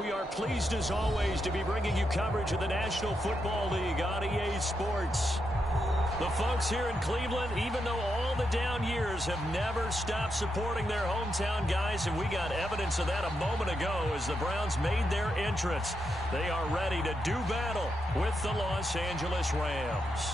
We are pleased as always to be bringing you coverage of the National Football League on EA Sports. The folks here in Cleveland, even though all the down years, have never stopped supporting their hometown guys, and we got evidence of that a moment ago as the Browns made their entrance. They are ready to do battle with the Los Angeles Rams.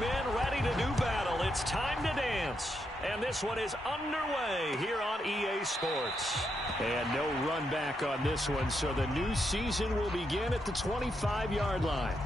Men ready to do battle. It's time to dance. And this one is underway here on EA Sports. And no run back on this one, so the new season will begin at the 25-yard line.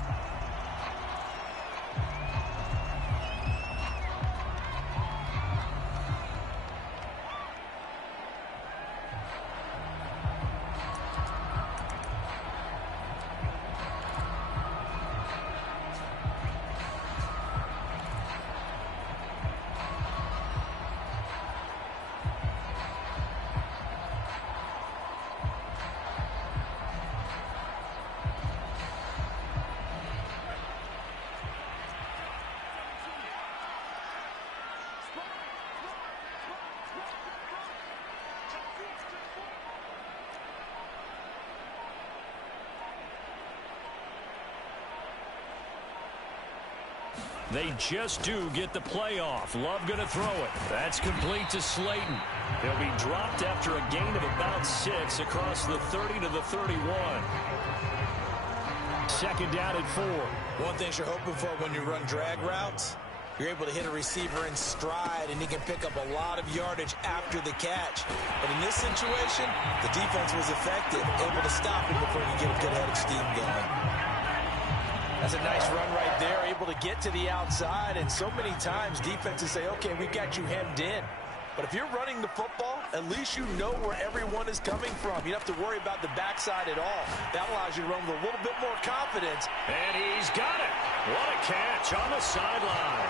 They just do get the playoff. Love going to throw it. That's complete to Slayton. He'll be dropped after a gain of about 6 across the 30 to the 31. Second down at 4. One thing you're hoping for when you run drag routes, you're able to hit a receiver in stride, and he can pick up a lot of yardage after the catch. But in this situation, the defense was effective, able to stop him before he could get a good head of steam going. That's a nice run right there, able to get to the outside, and so many times defenses say, okay, we've got you hemmed in. But if you're running the football, at least you know where everyone is coming from. You don't have to worry about the backside at all. That allows you to run with a little bit more confidence. And he's got it. What a catch on the sideline.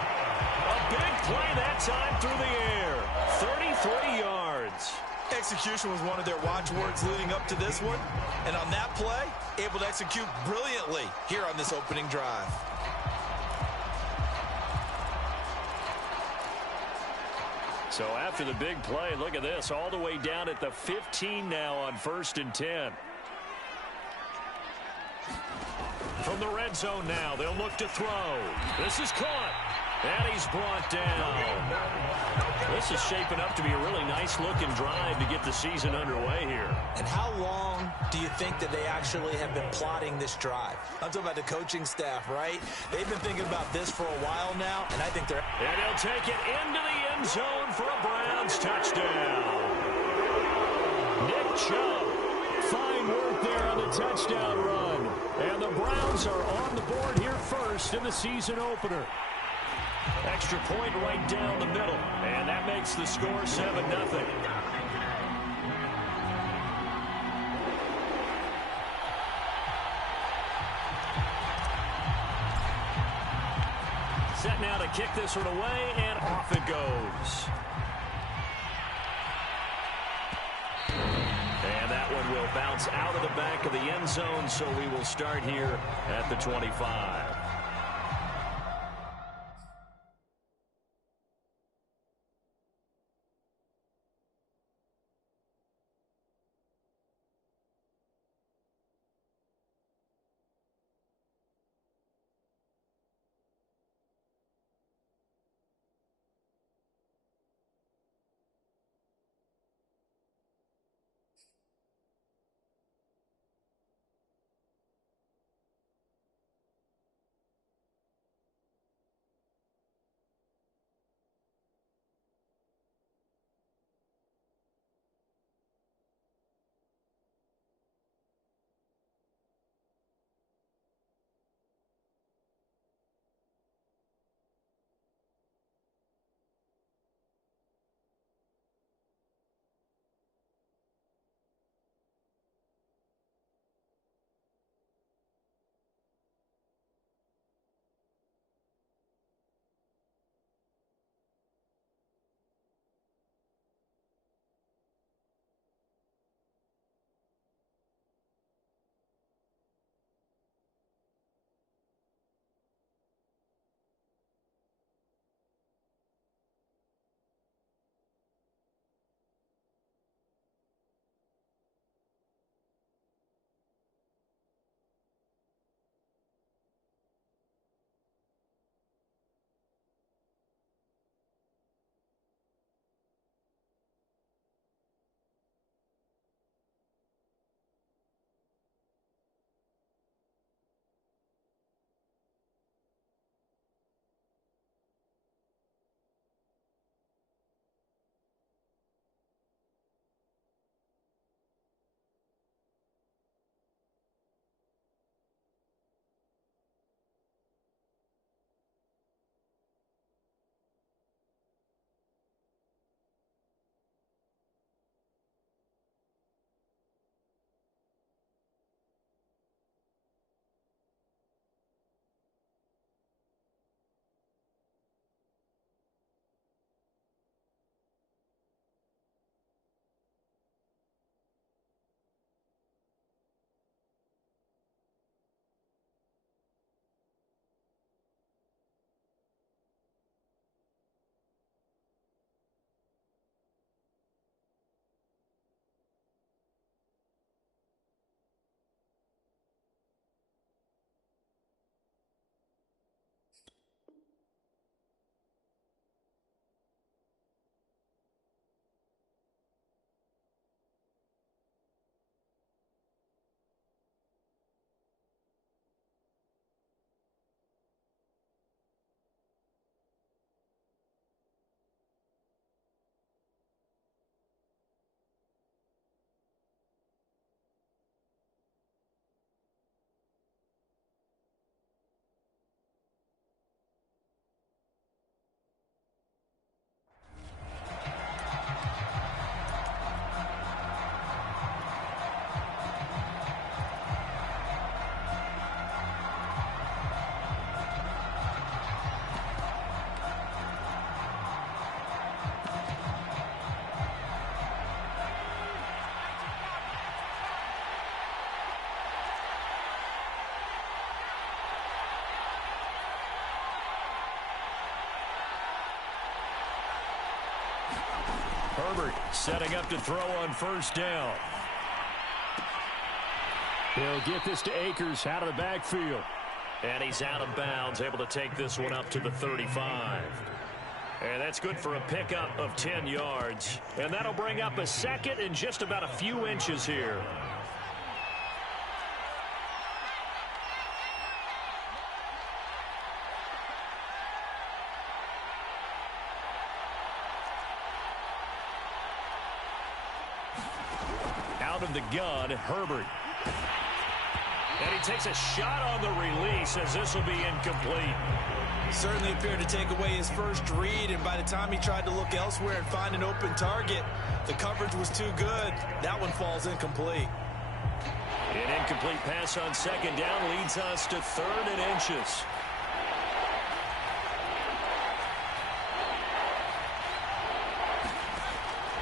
A big play that time through the air. 33 yards. Execution was one of their watchwords leading up to this one. And on that play, able to execute brilliantly here on this opening drive. So after the big play, look at this, all the way down at the 15 now on 1st and 10. From the red zone now, they'll look to throw. This is caught, and he's brought down. This is shaping up to be a really nice-looking drive to get the season underway here. And how long do you think that they actually have been plotting this drive? I'm talking about the coaching staff, right? They've been thinking about this for a while now, and I think they're... And he'll take it into the end zone for a Browns touchdown. Nick Chubb, fine work there on the touchdown run. And the Browns are on the board here first in the season opener. Extra point right down the middle, and that makes the score 7-0. Set now to kick this one away, and off it goes. And that one will bounce out of the back of the end zone, so we will start here at the 25. Herbert setting up to throw on first down. He'll get this to Akers out of the backfield. And he's out of bounds, able to take this one up to the 35. And that's good for a pickup of 10 yards. And that'll bring up a second and just about a few inches here. Out of the gun, Herbert. And he takes a shot on the release as this will be incomplete. Certainly appeared to take away his first read, and by the time he tried to look elsewhere and find an open target, the coverage was too good. That one falls incomplete. An incomplete pass on second down leads us to 3rd and inches.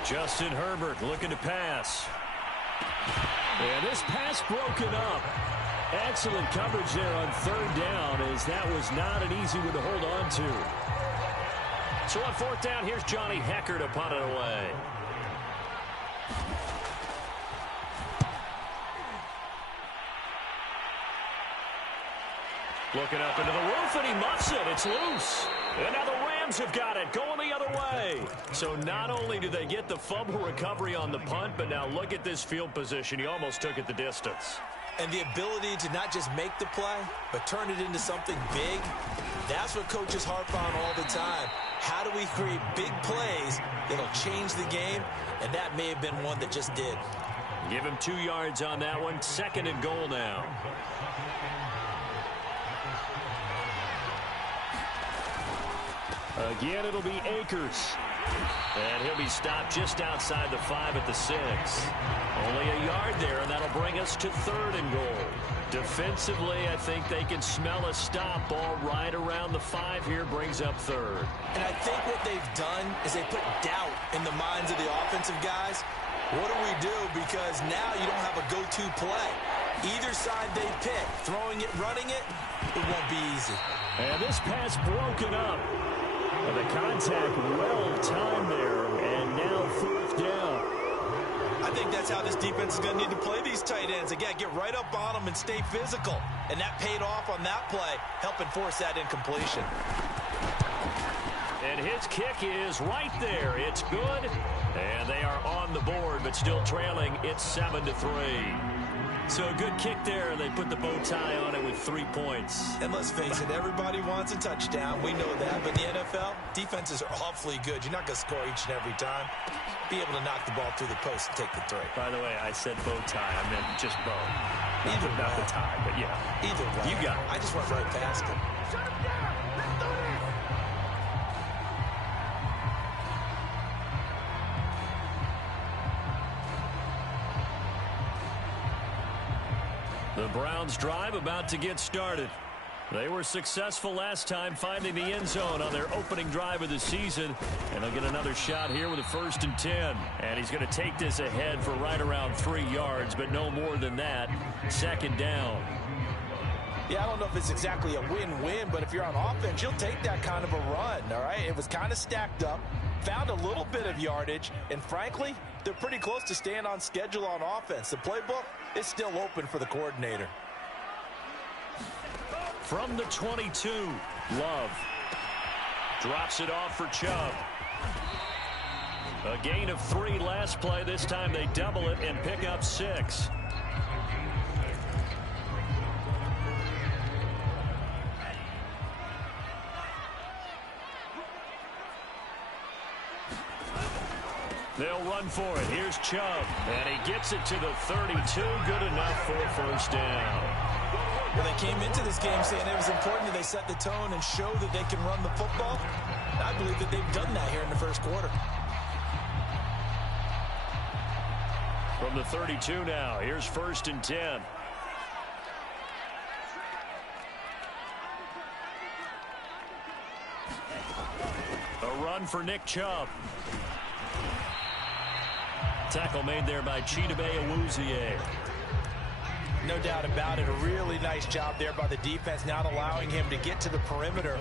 Justin Herbert looking to pass. And this pass broken up. Excellent coverage there on 3rd down, as that was not an easy one to hold on to. So on 4th down, here's Johnny Hecker to punt it away. Looking up into the roof, and he muffs it. It's loose. And now the Rams have got it, going the other way. So not only do they get the fumble recovery on the punt, but now look at this field position. He almost took it the distance. And the ability to not just make the play, but turn it into something big, that's what coaches harp on all the time. How do we create big plays that'll change the game? And that may have been one that just did. Give him 2 yards on that one. 2nd and goal now. Again, it'll be Akers. And he'll be stopped just outside the 5 at the 6. Only a yard there, and that'll bring us to 3rd and goal. Defensively, I think they can smell a stop. Ball right around the 5 here, brings up 3rd. And I think what they've done is they put doubt in the minds of the offensive guys. What do we do? Because now you don't have a go-to play. Either side they pick, throwing it, running it, it won't be easy. And this pass broken up. And the contact well timed there, and now 4th down. I think that's how this defense is going to need to play these tight ends. Again, get right up on them and stay physical. And that paid off on that play, helping force that incompletion. And his kick is right there. It's good. And they are on the board, but still trailing. It's 7-3. So a good kick there. They put the bow tie on it with 3 points. And let's face it, everybody wants a touchdown. We know that. But in the NFL, defenses are awfully good. You're not going to score each and every time. Be able to knock the ball through the post and take the 3. By the way, I said bow tie. I meant just bow. Either not the tie, but yeah. Either way. You got it. I just went right past him. Shut him down. Let's do this. The Browns drive about to get started. They were successful last time finding the end zone on their opening drive of the season. And they'll get another shot here with a 1st and 10. And he's going to take this ahead for right around 3 yards, but no more than that. 2nd down. Yeah, I don't know if it's exactly a win-win, but if you're on offense, you'll take that kind of a run, all right? It was kind of stacked up, found a little bit of yardage, and frankly, they're pretty close to staying on schedule on offense. The playbook is still open for the coordinator. From the 22, Love drops it off for Chubb. A gain of 3 last play. This time they double it and pick up 6. They'll run for it. Here's Chubb. And he gets it to the 32. Good enough for a 1st down. Well, they came into this game saying it was important that they set the tone and show that they can run the football. I believe that they've done that here in the 1st quarter. From the 32 now, here's 1st and 10. A run for Nick Chubb. Tackle made there by Chidobe Awuzie. No doubt about it. A really nice job there by the defense, not allowing him to get to the perimeter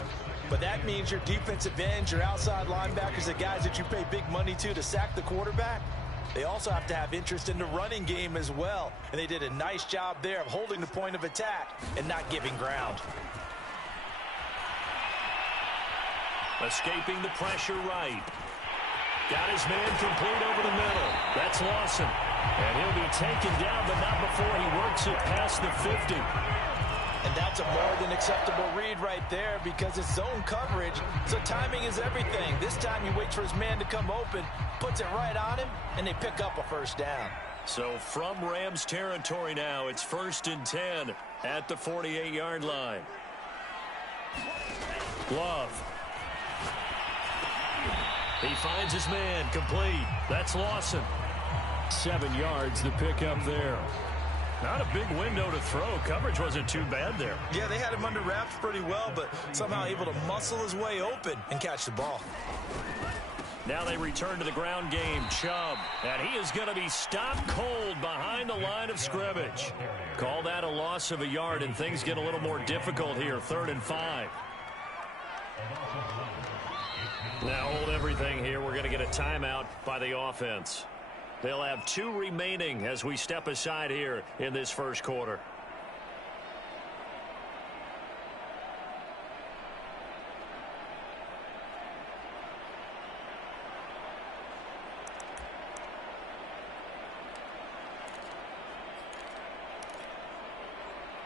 But that means your defensive ends, your outside linebackers, the guys that you pay big money to sack the quarterback, they also have to have interest in the running game as well. And they did a nice job there of holding the point of attack and not giving ground. Escaping the pressure right. Got his man complete over the middle. That's Lawson. And he'll be taken down, but not before he works it past the 50. And that's a more than acceptable read right there because it's zone coverage, so timing is everything. This time he waits for his man to come open, puts it right on him, and they pick up a first down. So from Rams territory now, it's 1st and 10 at the 48-yard line. Love. He finds his man complete. That's Lawson. 7 yards the pickup there. Not a big window to throw. Coverage wasn't too bad there. Yeah, they had him under wraps pretty well, but somehow able to muscle his way open and catch the ball. Now they return to the ground game. Chubb. And he is going to be stopped cold behind the line of scrimmage. Call that a loss of a yard, and things get a little more difficult here. 3rd and 5. Now hold everything here. We're going to get a timeout by the offense. They'll have 2 remaining as we step aside here in this first quarter.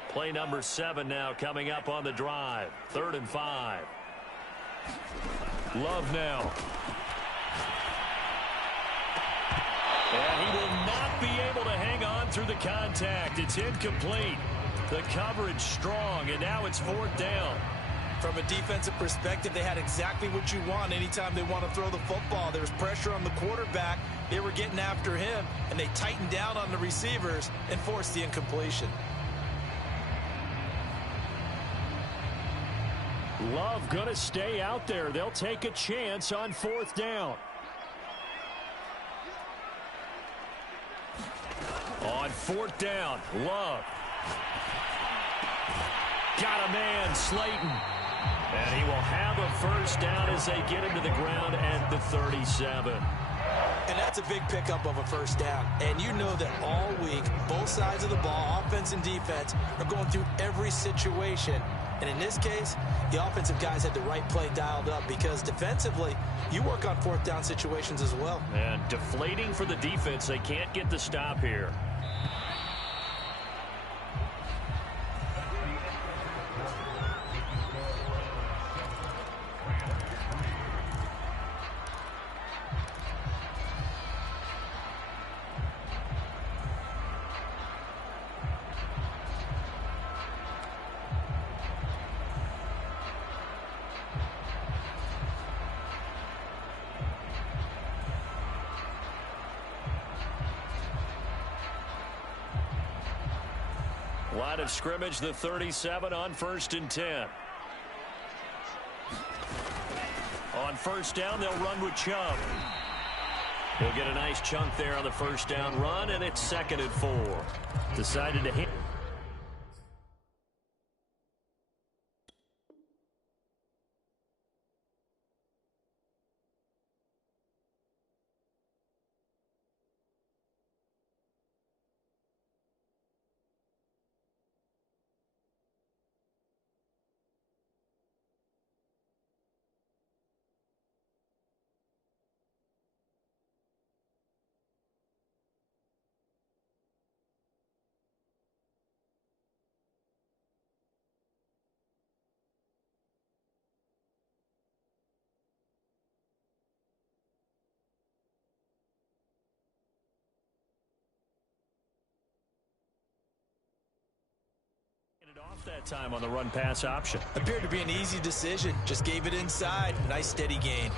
Play number 7 now coming up on the drive. 3rd and 5. Love now. And he will not be able to hang on through the contact. It's incomplete. The coverage strong, and now it's 4th down. From a defensive perspective, they had exactly what you want anytime they want to throw the football. There was pressure on the quarterback. They were getting after him, and they tightened down on the receivers and forced the incompletion. Love going to stay out there. They'll take a chance on 4th down. On 4th down, Love. Got a man, Slayton. And he will have a first down as they get him to the ground at the 37. And that's a big pickup of a first down. And you know that all week, both sides of the ball, offense and defense, are going through every situation. And in this case, the offensive guys had the right play dialed up because defensively, you work on 4th down situations as well. And deflating for the defense. They can't get the stop here. Line of scrimmage, the 37 on 1st and 10. On 1st down, they'll run with Chubb. He'll get a nice chunk there on the first down run, and it's 2nd and 4. Decided to hit. Off that time on the run-pass option. Appeared to be an easy decision. Just gave it inside. Nice steady gain.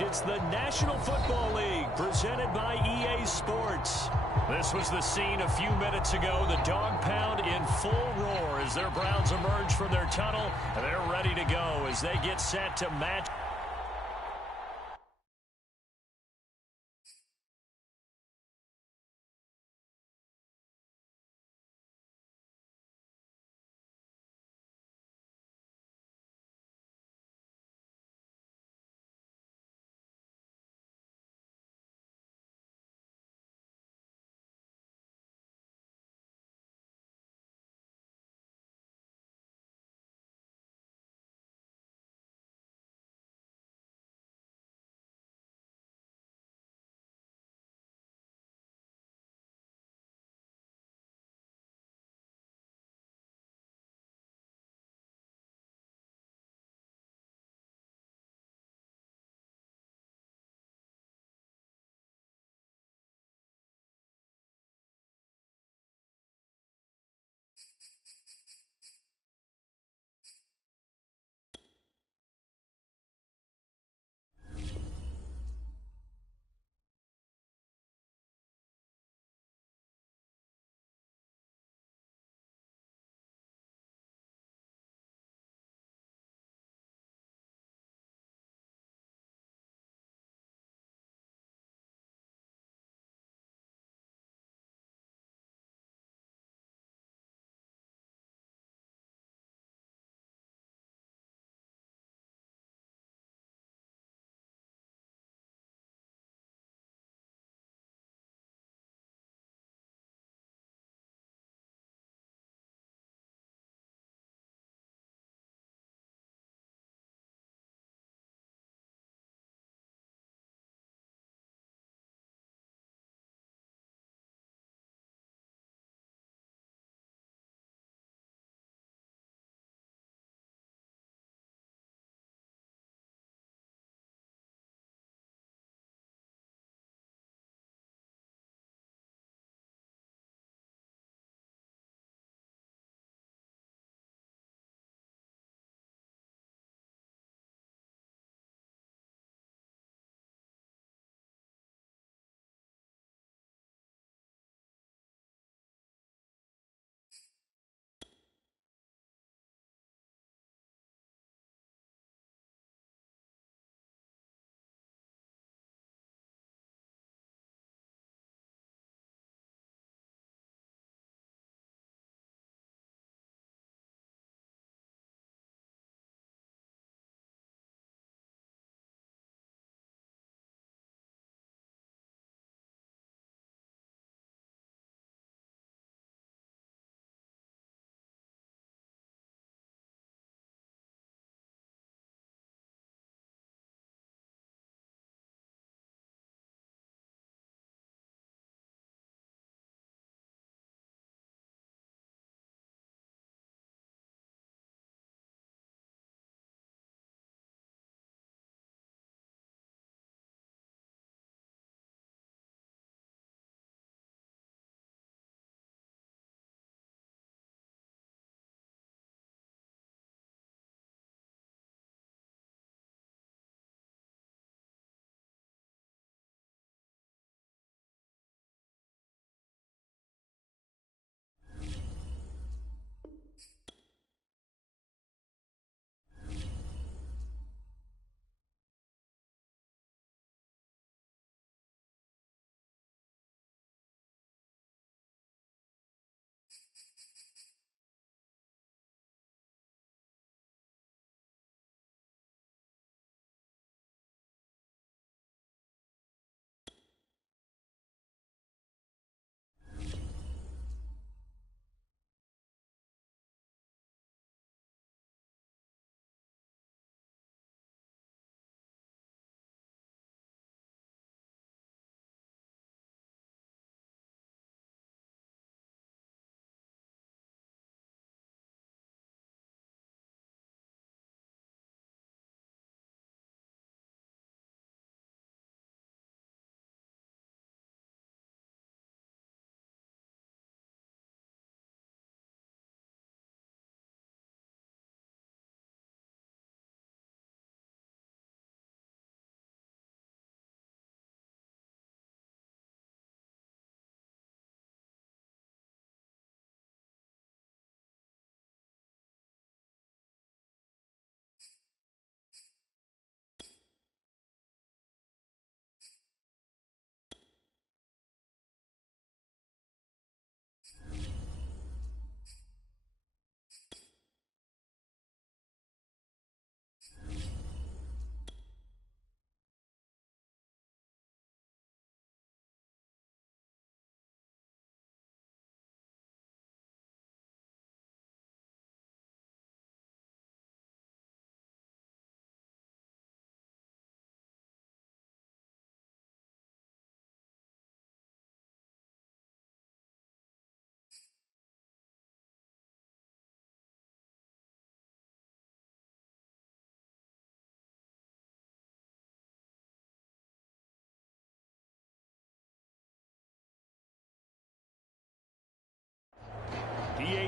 It's the National Football League presented by EA Sports. This was the scene a few minutes ago. The dog pound in full roar as their Browns emerge from their tunnel. And they're ready to go as they get set to match.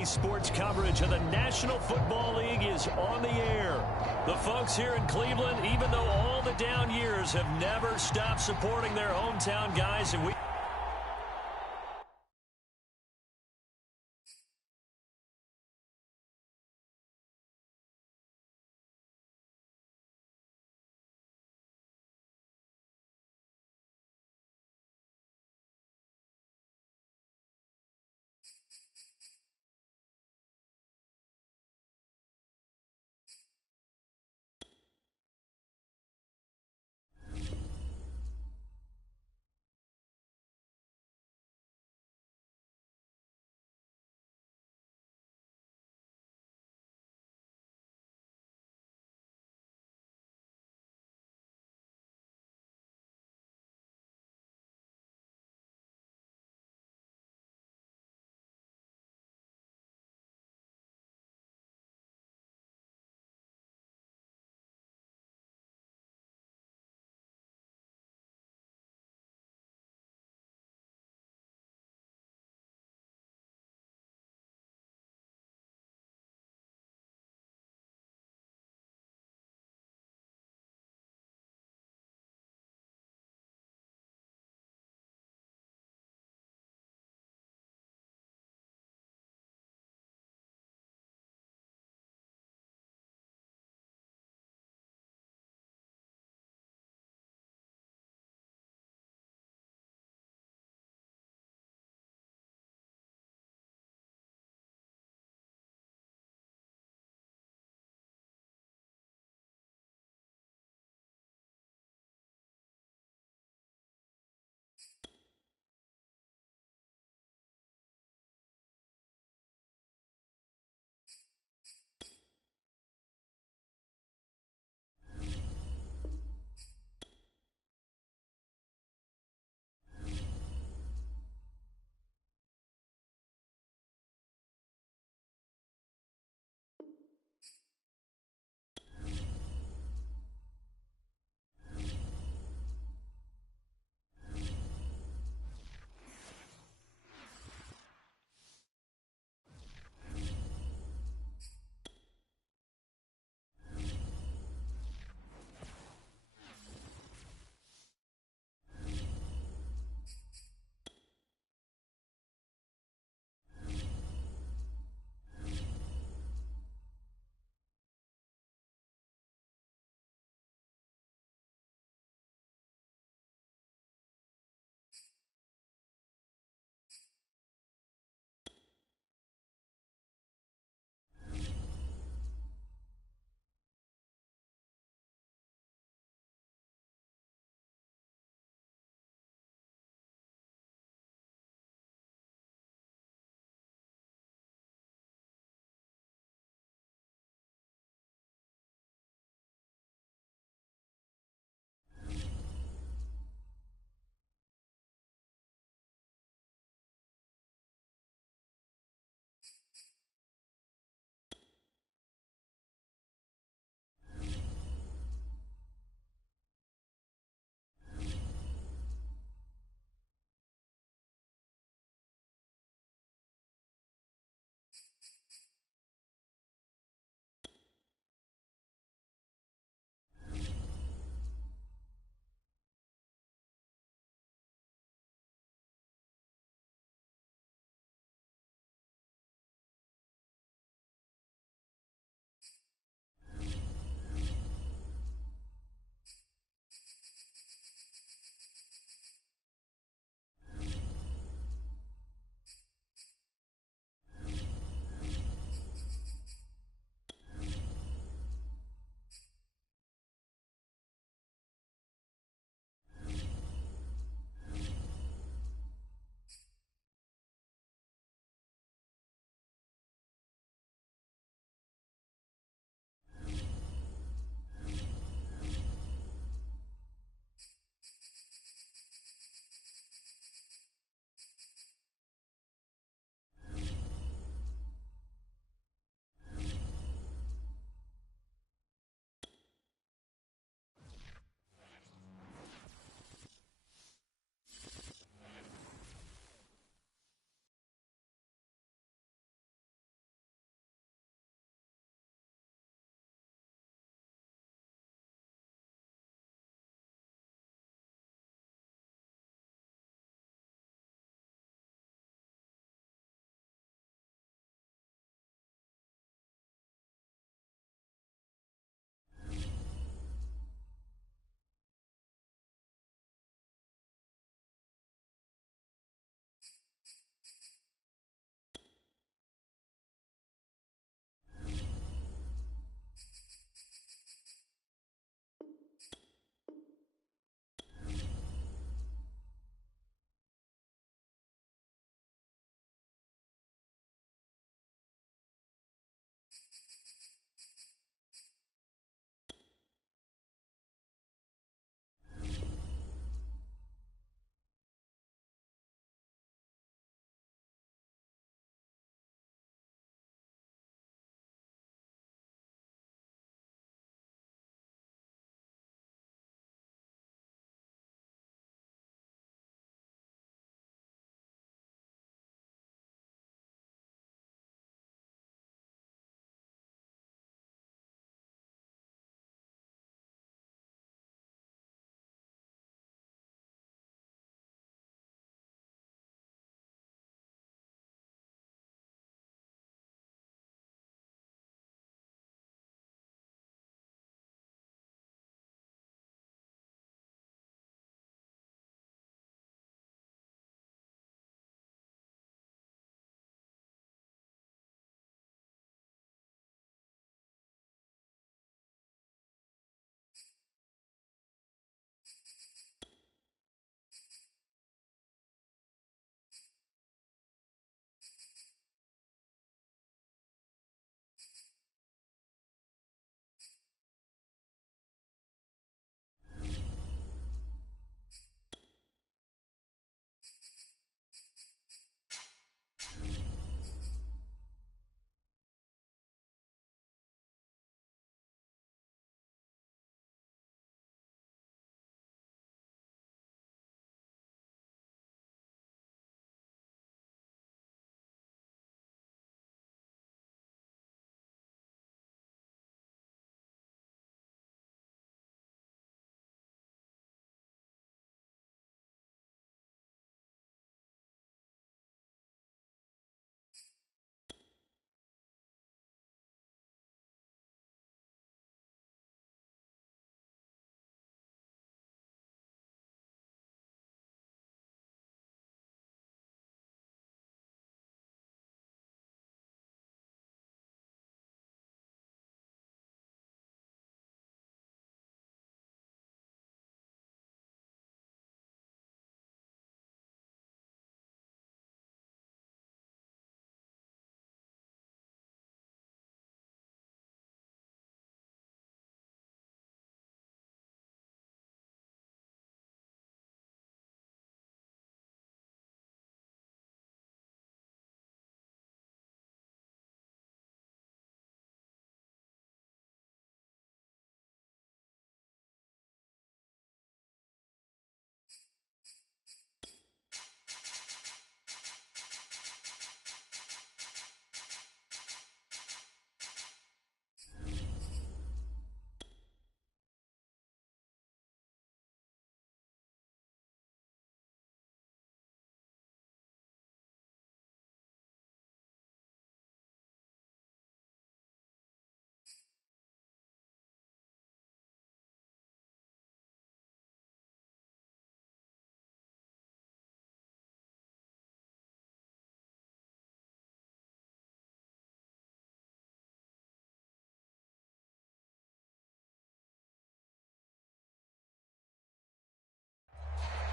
Sports coverage of the National Football League is on the air. The folks here in Cleveland, even though all the down years, have never stopped supporting their hometown guys, and we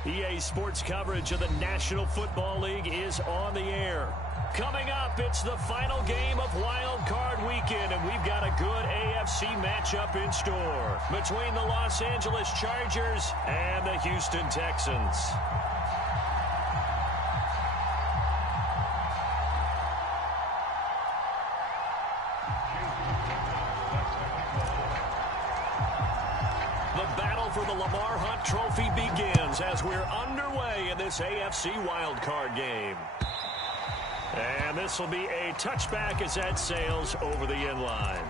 EA Sports coverage of the National Football League is on the air. Coming up, it's the final game of Wild Card Weekend, and we've got a good AFC matchup in store between the Los Angeles Chargers and the Houston Texans. The battle for the Lamar Hunt Trophy begins as we're underway in this AFC Wild Card game. And this will be a touchback as that sails over the end line.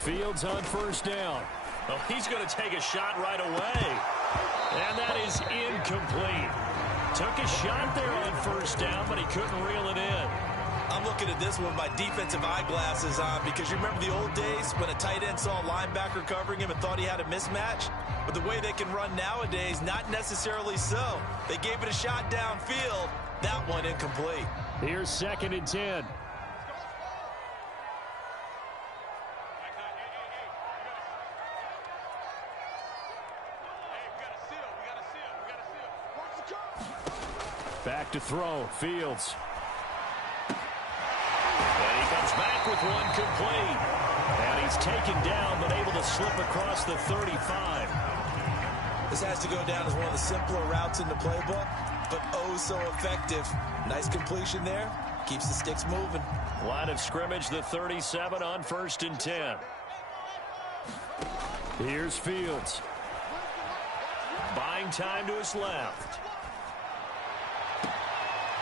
Fields on first down. Oh, he's going to take a shot right away. And that is incomplete. Took a shot there on first down, but he couldn't reel it in. I'm looking at this with my defensive eyeglasses on because you remember the old days when a tight end saw a linebacker covering him and thought he had a mismatch? But the way they can run nowadays, not necessarily so. They gave it a shot downfield. That one incomplete. Here's 2nd and 10. Back to throw. Fields. And he comes back with one complete. And he's taken down, but able to slip across the 35. This has to go down as one of the simpler routes in the playbook, but oh so effective. Nice completion there. Keeps the sticks moving. Line of scrimmage, the 37 on 1st and 10. Here's Fields. Buying time to his left.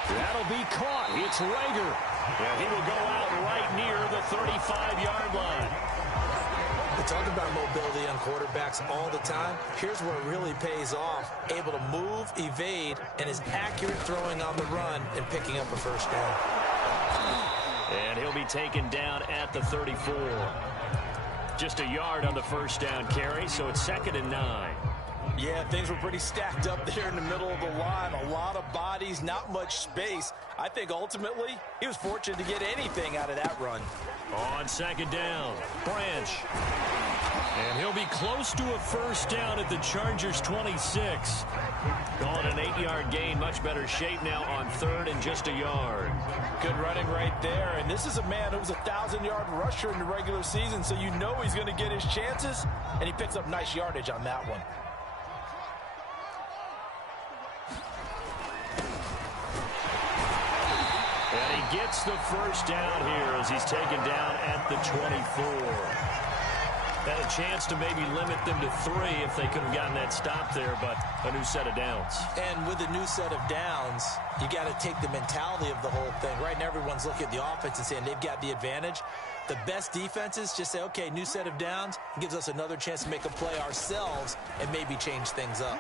That'll be caught. It's Rager. And he will go out right near the 35-yard line. We talk about mobility on quarterbacks all the time. Here's where it really pays off. Able to move, evade, and is accurate throwing on the run and picking up a first down. And he'll be taken down at the 34. Just a yard on the first down carry, so it's 2nd and 9. Yeah, things were pretty stacked up there in the middle of the line. A lot of bodies, not much space. I think ultimately he was fortunate to get anything out of that run. On 2nd down, Branch. And he'll be close to a first down at the Chargers' 26. Calling an 8-yard gain, much better shape now on 3rd and just a yard. Good running right there. And this is a man who was a 1,000-yard rusher in the regular season, so you know he's going to get his chances, and he picks up nice yardage on that one. And he gets the first down here as he's taken down at the 24. Had a chance to maybe limit them to 3 if they could have gotten that stop there, but a new set of downs. And with a new set of downs, you got to take the mentality of the whole thing. Right now, everyone's looking at the offense and saying they've got the advantage. The best defenses just say, okay, new set of downs. It gives us another chance to make a play ourselves and maybe change things up.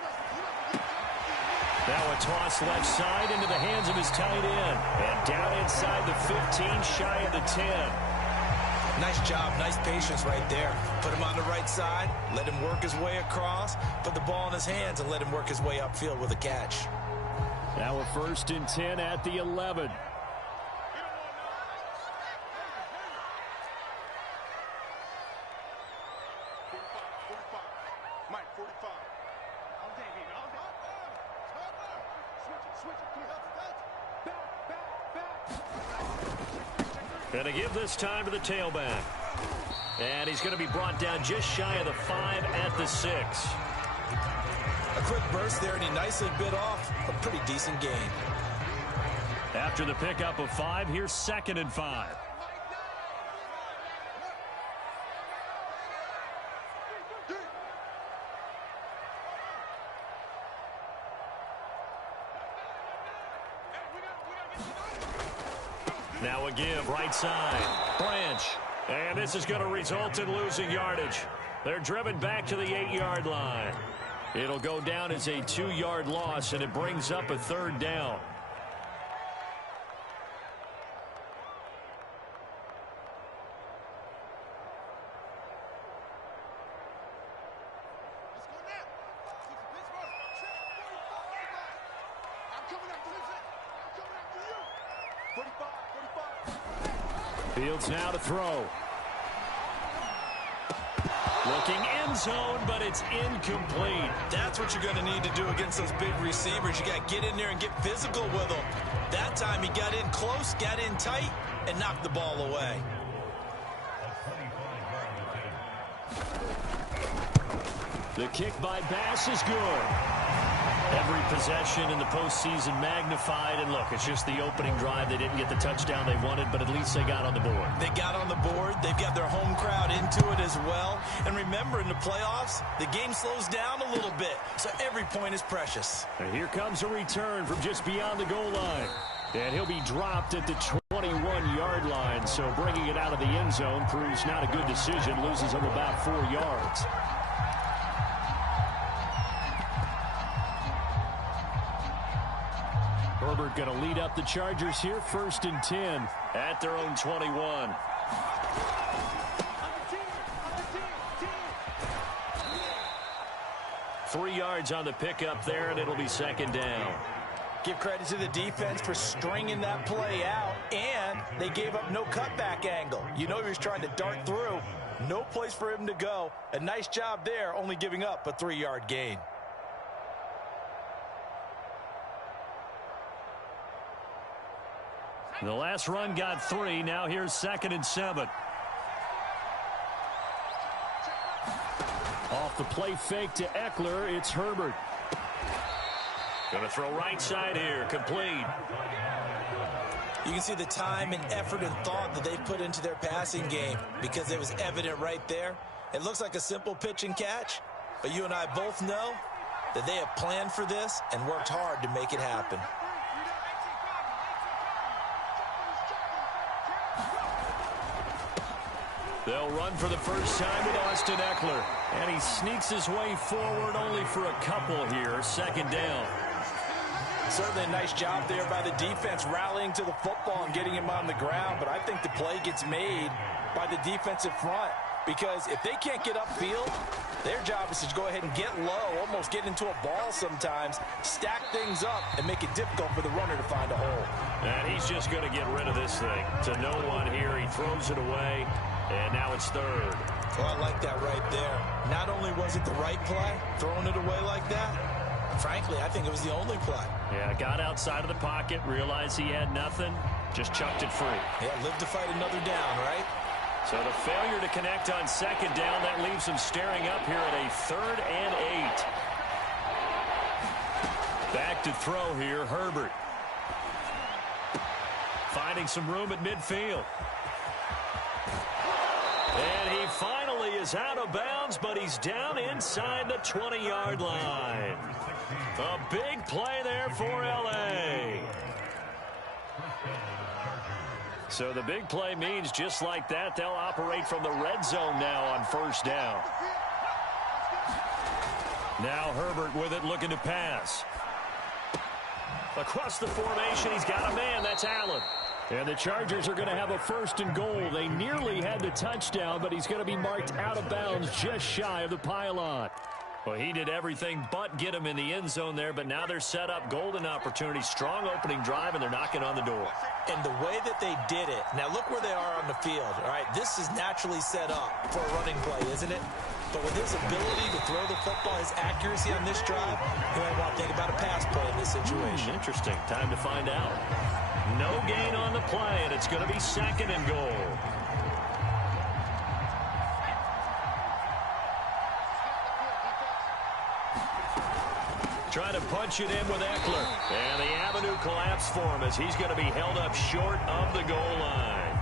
Now a toss left side into the hands of his tight end. And down inside the 15, shy of the 10. Nice job, nice patience right there. Put him on the right side, let him work his way across, put the ball in his hands, and let him work his way upfield with a catch. Now a 1st and 10 at the 11. Gonna give this time to the tailback. And he's going to be brought down just shy of the 5 at the 6. A quick burst there, and he nicely bit off a pretty decent gain. After the pickup of 5, here's 2nd and 5. Now a give, right side. Branch. And this is going to result in losing yardage. They're driven back to the 8-yard line. It'll go down as a 2-yard loss, and it brings up a 3rd down. Fields now to throw. Looking end zone, but it's incomplete. That's what you're going to need to do against those big receivers. You got to get in there and get physical with them. That time he got in close, got in tight, and knocked the ball away. The kick by Bass is good. Every possession in the postseason magnified, and look, it's just the opening drive. They didn't get the touchdown they wanted, but at least they got on the board. They got on the board. They've got their home crowd into it as well. And remember, in the playoffs, the game slows down a little bit, so every point is precious. And here comes a return from just beyond the goal line. And he'll be dropped at the 21-yard line, so bringing it out of the end zone proves not a good decision, loses him about 4 yards. Herbert going to lead up the Chargers here, 1st and 10 at their own 21. Three yards on the pickup there, and it'll be 2nd down. Give credit to the defense for stringing that play out, and they gave up no cutback angle. You know he was trying to dart through. No place for him to go. A nice job there, only giving up a 3-yard gain. The last run got 3. Now here's 2nd and 7. Off the play fake to Eckler, it's Herbert. Going to throw right side here, complete. You can see the time and effort and thought that they put into their passing game because it was evident right there. It looks like a simple pitch and catch, but you and I both know that they have planned for this and worked hard to make it happen. They'll run for the first time with Austin Eckler. And he sneaks his way forward only for a couple here. 2nd down. Certainly a nice job there by the defense rallying to the football and getting him on the ground. But I think the play gets made by the defensive front. Because if they can't get upfield, their job is to go ahead and get low, almost get into a ball sometimes, stack things up, and make it difficult for the runner to find a hole. And he's just going to get rid of this thing. To no one here. He throws it away. And now it's 3rd. Well, I like that right there. Not only was it the right play, throwing it away like that, frankly, I think it was the only play. Yeah, got outside of the pocket, realized he had nothing, just chucked it free. Yeah, live to fight another down, right? So the failure to connect on 2nd down, that leaves him staring up here at a 3rd and 8. Back to throw here, Herbert. Finding some room at midfield. And he finally is out of bounds, but he's down inside the 20-yard line. A big play there for L.A. So the big play means just like that, they'll operate from the red zone now on 1st down. Now Herbert with it, looking to pass. Across the formation, he's got a man. That's Allen. And the Chargers are going to have a 1st and goal. They nearly had the touchdown, but he's going to be marked out of bounds just shy of the pylon. Well, he did everything but get him in the end zone there, but now they're set up. Golden opportunity, strong opening drive, and they're knocking on the door. And the way that they did it, now look where they are on the field. All right, this is naturally set up for a running play, isn't it? But with his ability to throw the football, his accuracy on this drive, you might want to think about a pass play in this situation. Interesting. Time to find out. No gain on the play, and it's going to be 2nd and goal. Try to punch it in with Eckler. And the avenue collapsed for him as he's going to be held up short of the goal line.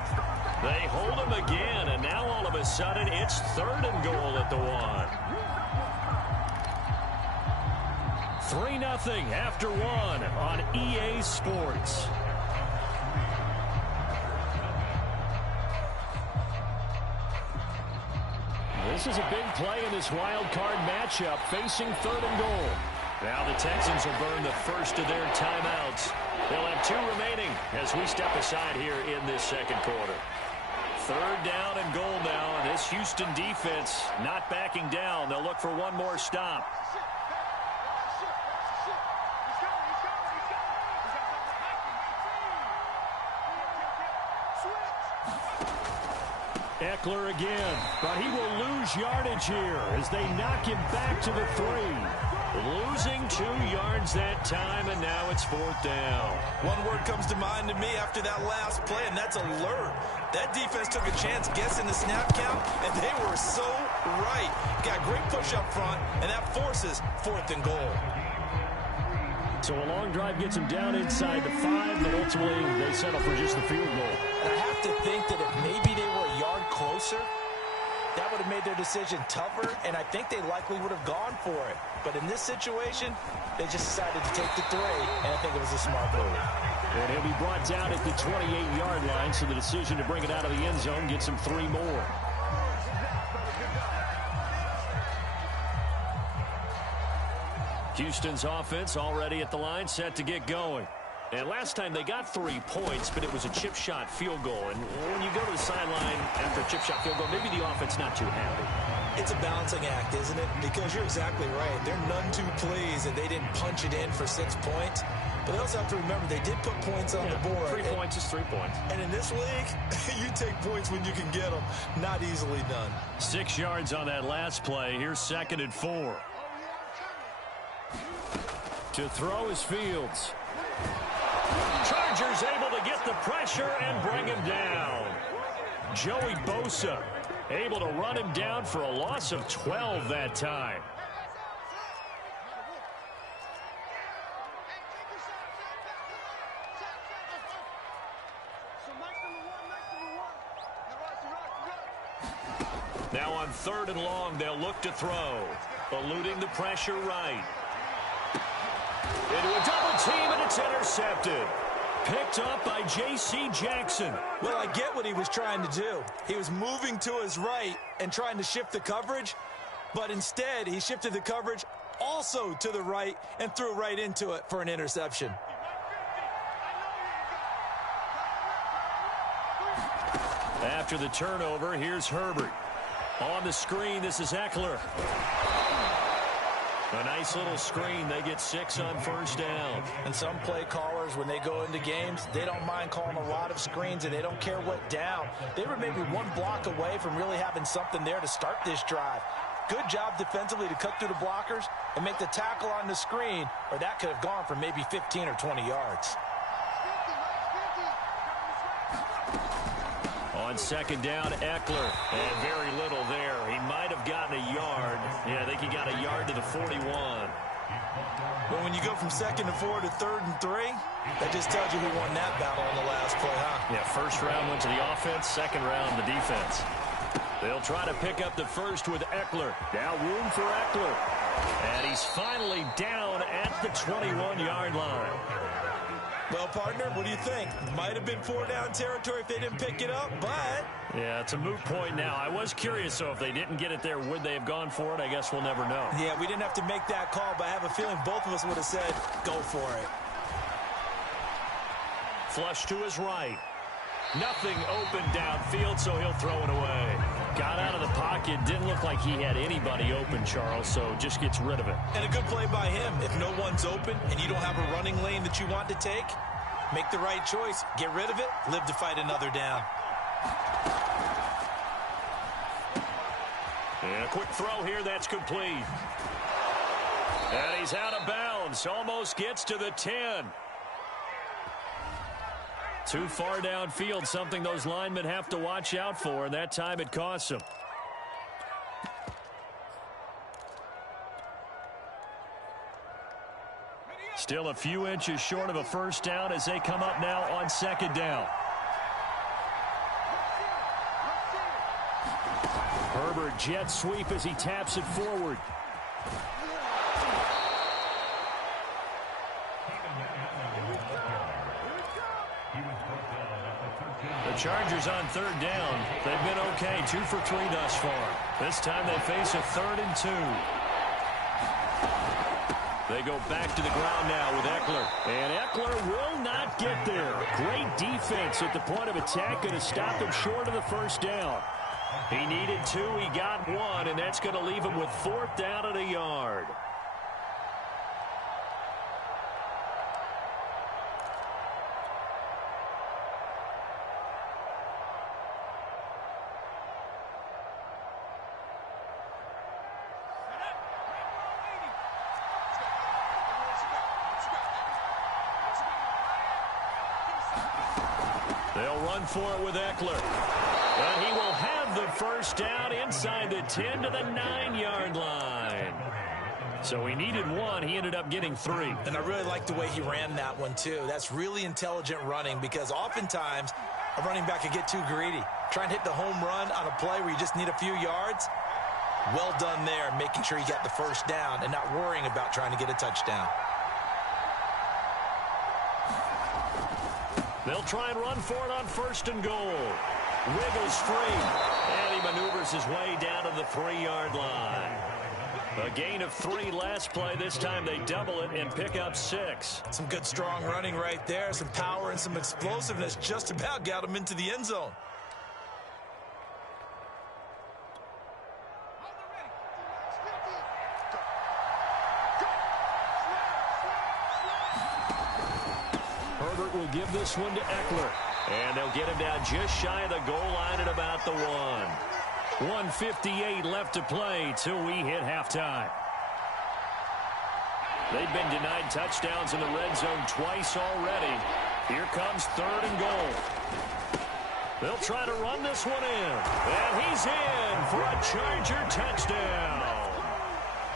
They hold him again, and now all of a sudden it's 3rd and goal at the 1. 3-0 after 1 on EA Sports. This is a big play in this wild card matchup, facing 3rd and goal. Now the Texans will burn the first of their timeouts. They'll have 2 remaining as we step aside here in this second quarter. 3rd down and goal now, and this Houston defense not backing down. They'll look for one more stop. Eckler again, but he will lose yardage here as they knock him back to the 3. Losing 2 yards that time, and now it's 4th down. One word comes to mind to me after that last play, and that's alert. That defense took a chance guessing the snap count, and they were so right. Got great push up front, and that forces 4th and goal. So a long drive gets them down inside the 5, but ultimately they settle for just the field goal. And I have to think that if maybe they were a yard closer, that would have made their decision tougher, and I think they likely would have gone for it. But in this situation, they just decided to take the 3, and I think it was a smart move. And he'll be brought down at the 28-yard line, so the decision to bring it out of the end zone gets him 3 more. Houston's offense already at the line, set to get going. And last time they got 3 points, but it was a chip shot field goal. And when you go to the sideline after a chip shot field goal, maybe the offense not too happy. It's a balancing act, isn't it? Because you're exactly right. They're none too pleased that they didn't punch it in for 6 points. But they also have to remember they did put points on the board. 3 points is 3 points. And in this league, you take points when you can get them. Not easily done. 6 yards on that last play. Here's 2nd and 4. To throw is Fields. Chargers able to get the pressure and bring him down. Joey Bosa able to run him down for a loss of 12 that time. Now on 3rd and long, they'll look to throw. Eluding the pressure right. Into a double team, and it's intercepted. Picked up by J.C. Jackson. Well, I get what he was trying to do. He was moving to his right and trying to shift the coverage, but instead he shifted the coverage also to the right and threw right into it for an interception. After the turnover, here's Herbert. On the screen, this is Eckler. A nice little screen. They get 6 on 1st down. And some play callers, when they go into games, they don't mind calling a lot of screens, and they don't care what down. They were maybe 1 block away from really having something there to start this drive. Good job defensively to cut through the blockers and make the tackle on the screen, or that could have gone for maybe 15 or 20 yards. On 2nd down, Eckler. And very little there. He might have gotten a yard. Yeah, I think he got a yard to the 41. But when you go from 2nd and 4 to 3rd and 3, that just tells you who won that battle on the last play, huh? Yeah, 1st round went to the offense, 2nd round the defense. They'll try to pick up the 1st with Eckler. Now room for Eckler. And he's finally down at the 21-yard line. Well, partner, what do you think? Might have been 4-down territory if they didn't pick it up, but... Yeah, it's a moot point now. I was curious, so if they didn't get it there, would they have gone for it? I guess we'll never know. Yeah, we didn't have to make that call, but I have a feeling both of us would have said, go for it. Flush to his right. Nothing open downfield, so he'll throw it away. Got out of the pocket. Didn't look like he had anybody open, Charles, so just gets rid of it. And a good play by him. If no one's open and you don't have a running lane that you want to take, make the right choice. Get rid of it. Live to fight another down. And a quick throw here. That's complete. And he's out of bounds. Almost gets to the 10. Too far downfield, something those linemen have to watch out for, and that time it costs them. Still a few inches short of a 1st down as they come up now on 2nd down. Herbert jet sweep as he taps it forward. The Chargers on third down. They've been okay, 2 for 3 thus far. This time they face a 3rd and 2. They go back to the ground now with Eckler. And Eckler will not get there. Great defense at the point of attack, going to stop him short of the first down. He needed 2, he got 1, and that's going to leave him with 4th down and a yard. They'll run for it with Eckler. And he will have the first down inside the 10 to the 9-yard line. So he needed 1. He ended up getting 3. And I really like the way he ran that one, too. That's really intelligent running because oftentimes a running back can get too greedy. Try and hit the home run on a play where you just need a few yards. Well done there, making sure you got the first down and not worrying about trying to get a touchdown. They'll try and run for it on 1st and goal. Wiggles free. And he maneuvers his way down to the 3-yard line. A gain of 3 last play. This time they double it and pick up 6. Some good strong running right there. Some power and some explosiveness. Just about got him into the end zone. Will give this one to Eckler. And they'll get him down just shy of the goal line at about the 1. 1:58 left to play till we hit halftime. They've been denied touchdowns in the red zone twice already. Here comes 3rd and goal. They'll try to run this one in. And he's in for a Charger touchdown.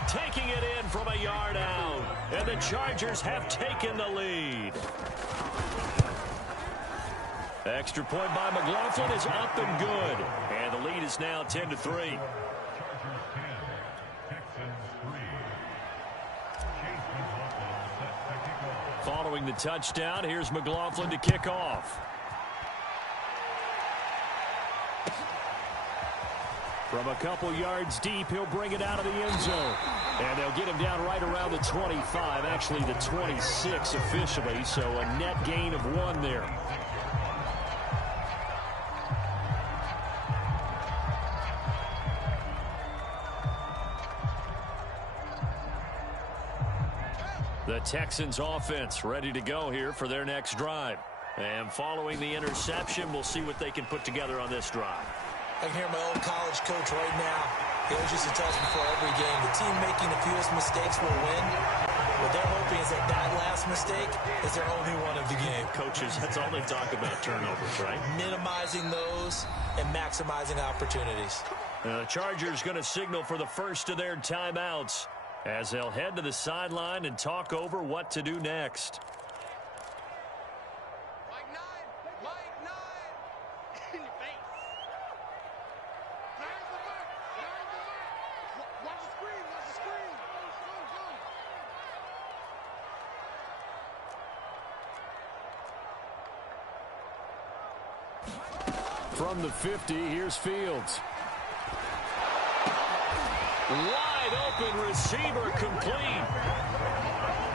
Taking it in from a yard out. And the Chargers have taken the lead. Extra point by McLaughlin is up and good. And the lead is now 10-3. Following the touchdown, here's McLaughlin to kick off. From a couple yards deep, he'll bring it out of the end zone. And they'll get him down right around the 25, actually the 26 officially, so a net gain of 1 there. The Texans offense ready to go here for their next drive. And following the interception, we'll see what they can put together on this drive. I can hear my old college coach right now. He always used to tell us before every game, the team making the fewest mistakes will win. What they're hoping is that that last mistake is their only one of the game. Coaches, that's all they talk about, turnovers, right? Minimizing those and maximizing opportunities. The Chargers going to signal for the first of their timeouts as they'll head to the sideline and talk over what to do next. From the 50, here's Fields. Wide open receiver complete.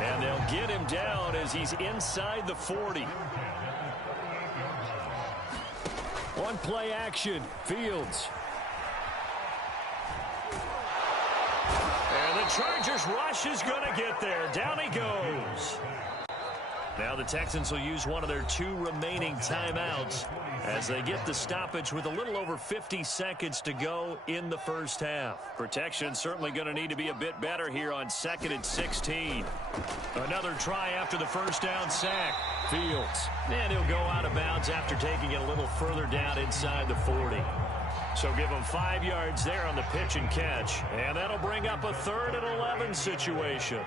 And they'll get him down as he's inside the 40. One play action, Fields. And the Chargers rush is going to get there. Down he goes. Now the Texans will use one of their 2 remaining timeouts as they get the stoppage with a little over 50 seconds to go in the first half. Protection certainly going to need to be a bit better here on 2nd and 16. Another try after the first down sack. Fields. And he'll go out of bounds after taking it a little further down inside the 40. So give him 5 yards there on the pitch and catch. And that'll bring up a 3rd and 11 situation.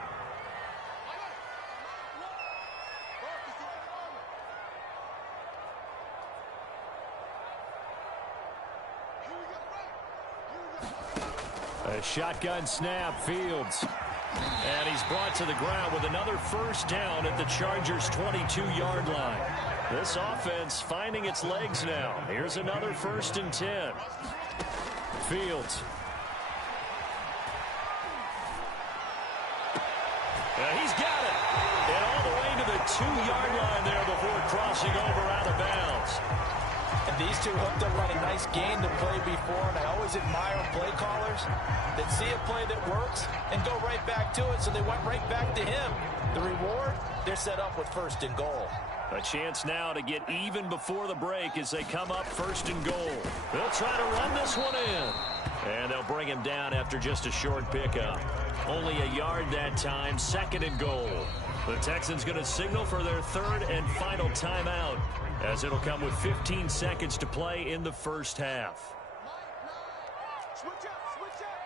A shotgun snap, Fields. And he's brought to the ground with another first down at the Chargers' 22-yard line. This offense finding its legs now. Here's another 1st and 10. Fields. He's got it. And all the way to the 2-yard line there before crossing over out of bounds. And these two hooked up on a nice gain to play before, and I always admire play callers that see a play that works and go right back to it, so they went right back to him. The reward, they're set up with 1st and goal. A chance now to get even before the break as they come up 1st and goal. They'll try to run this one in. And they'll bring him down after just a short pickup. Only a yard that time, 2nd and goal. The Texans going to signal for their 3rd and final timeout, as it'll come with 15 seconds to play in the 1st half. Switch up, switch up.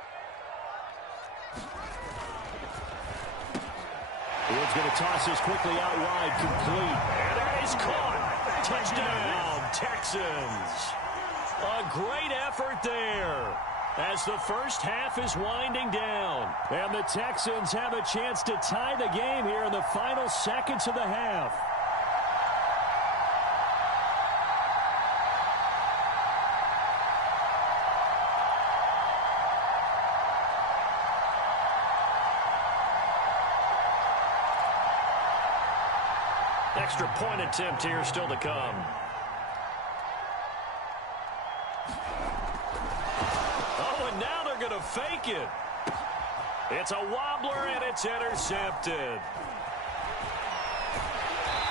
Woods going to toss this quickly out wide, complete. And that is caught. Touchdown, Texans. A great effort there as the 1st half is winding down. And the Texans have a chance to tie the game here in the final seconds of the half. Extra point attempt here still to come. Oh, and now they're going to fake it. It's a wobbler, and it's intercepted.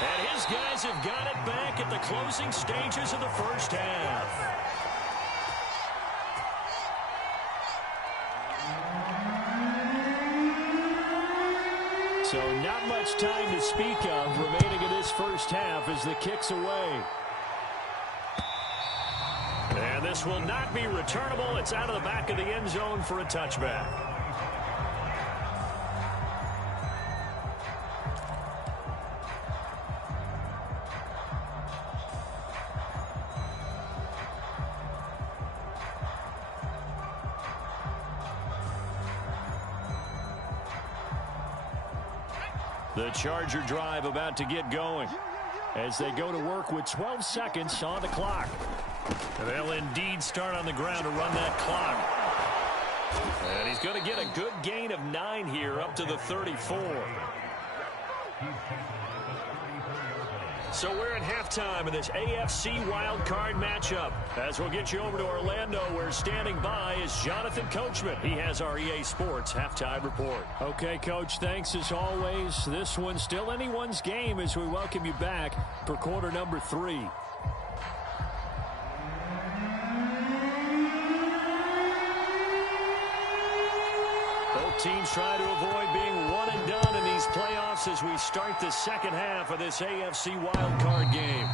And his guys have got it back at the closing stages of the 1st half. So not much time to speak of remaining in this 1st half as the kick's away. And this will not be returnable. It's out of the back of the end zone for a touchback. The Charger drive about to get going as they go to work with 12 seconds on the clock. And they'll indeed start on the ground to run that clock. And he's going to get a good gain of 9 here up to the 34. So we're at halftime in this AFC wildcard matchup. As we'll get you over to Orlando, where standing by is Jonathan Coachman. He has our EA Sports halftime report. Okay, Coach, thanks as always. This one's still anyone's game as we welcome you back for quarter number 3. Both teams try to avoid being one and done in these playoffs as we start the 2nd half of this AFC wildcard game.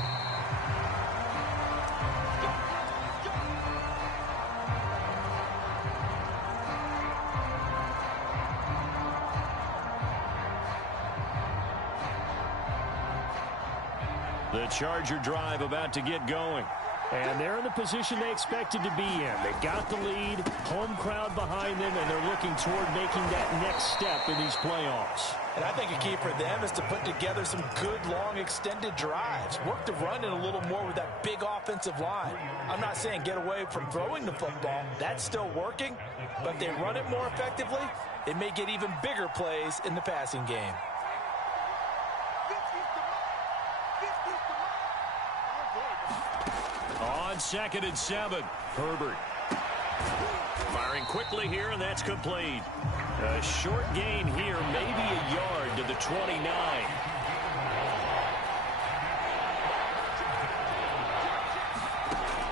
The Charger drive about to get going. And they're in the position they expected to be in. They got the lead, home crowd behind them, and they're looking toward making that next step in these playoffs. And I think a key for them is to put together some good, long, extended drives. Work the run in a little more with that big offensive line. I'm not saying get away from throwing the football. That's still working. But if they run it more effectively, it may get even bigger plays in the passing game. On 2nd and 7, Herbert. Firing quickly here, and that's complete. A short gain here, maybe a yard to the 29.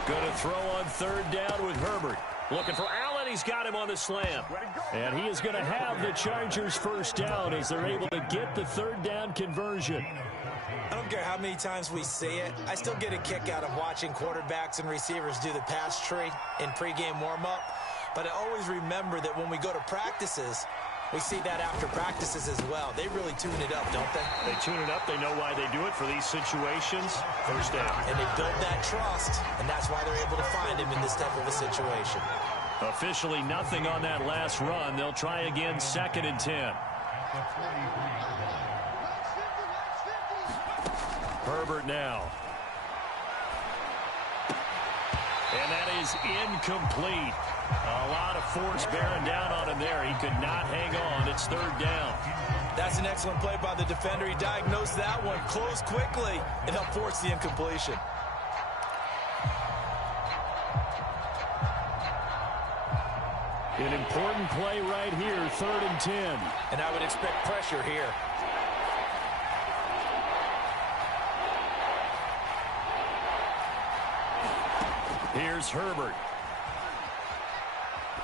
Going to throw on 3rd down with Herbert. Looking for Allen. He's got him on the slam. And he is going to have the Chargers 1st down as they're able to get the 3rd down conversion. I don't care how many times we see it. I still get a kick out of watching quarterbacks and receivers do the pass tree in pregame warm-up. But I always remember that when we go to practices, we see that after practices as well. They really tune it up, don't they? They tune it up. They know why they do it for these situations. 1st down. And they build that trust, and that's why they're able to find him in this type of a situation. Officially nothing on that last run. They'll try again 2nd and 10. Herbert now. And that is incomplete. A lot of force bearing down on him there. He could not hang on. It's third down. That's an excellent play by the defender. He diagnosed that one, closed quickly, and helped force the incompletion. An important play right here, 3rd and 10. And I would expect pressure here. Here's Herbert.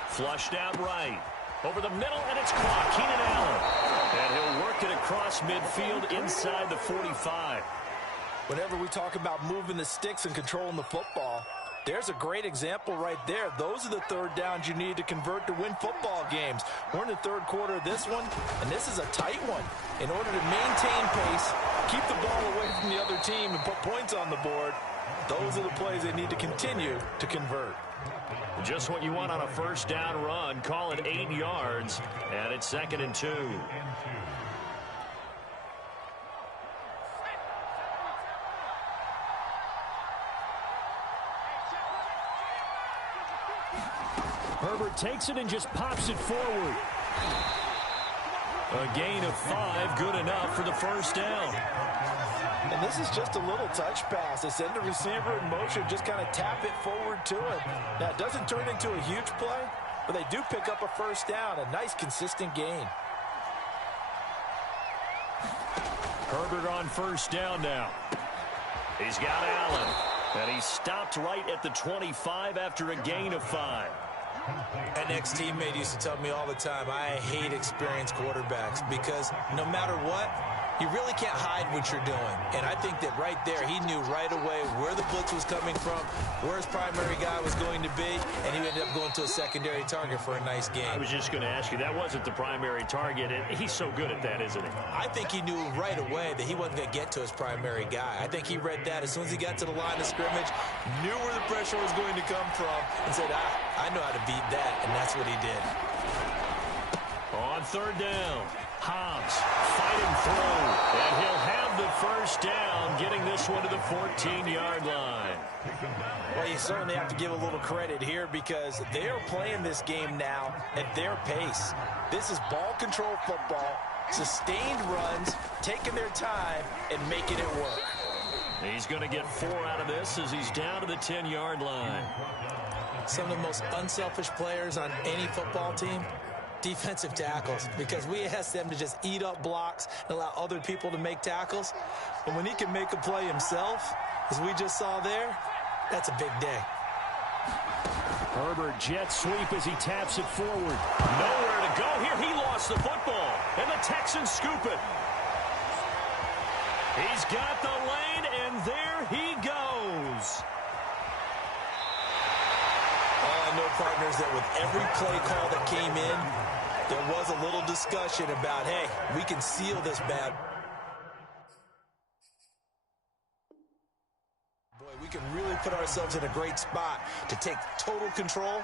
Flushed out right. Over the middle, and it's caught. Keenan Allen. And he'll work it across midfield inside the 45. Whenever we talk about moving the sticks and controlling the football, there's a great example right there. Those are the third downs you need to convert to win football games. We're in the third quarter of this one, and this is a tight one. In order to maintain pace, keep the ball away from the other team, and put points on the board, those are the plays they need to continue to convert. Just what you want on a first down run. Call it 8 yards, and it's 2nd and 2. Herbert takes it and just pops it forward. A gain of 5, good enough for the first down. And this is just a little touch pass. They send the receiver in motion, just kind of tap it forward to it. Now, it doesn't turn into a huge play, but they do pick up a first down, a nice, consistent gain. Herbert on first down now. He's got Allen, and he's stopped right at the 25 after a gain of 5. An ex-teammate used to tell me all the time, I hate experienced quarterbacks because no matter what, you really can't hide what you're doing. And I think that right there, he knew right away where the blitz was coming from, where his primary guy was going to be, and he ended up going to a secondary target for a nice game. I was just going to ask you, that wasn't the primary target, and he's so good at that, isn't he? I think he knew right away that he wasn't going to get to his primary guy. I think he read that as soon as he got to the line of scrimmage, knew where the pressure was going to come from, and said, I know how to beat that, and that's what he did. On third down, Hobbs fighting through, and he'll have the first down, getting this one to the 14-yard line. Well, you certainly have to give a little credit here because they are playing this game now at their pace. This is ball control football, sustained runs, taking their time, and making it work. He's going to get 4 out of this as he's down to the 10-yard line. Some of the most unselfish players on any football team, defensive tackles, because we ask them to just eat up blocks and allow other people to make tackles. And when he can make a play himself, as we just saw there, that's a big day. Herbert jet sweep as he taps it forward. Nowhere to go here. He lost the football, and the Texans scoop it. He's got the lane, and there he goes. I know, partners, that with every play call that came in, there was a little discussion about, hey, we can seal this bad. Boy, we can really put ourselves in a great spot to take total control,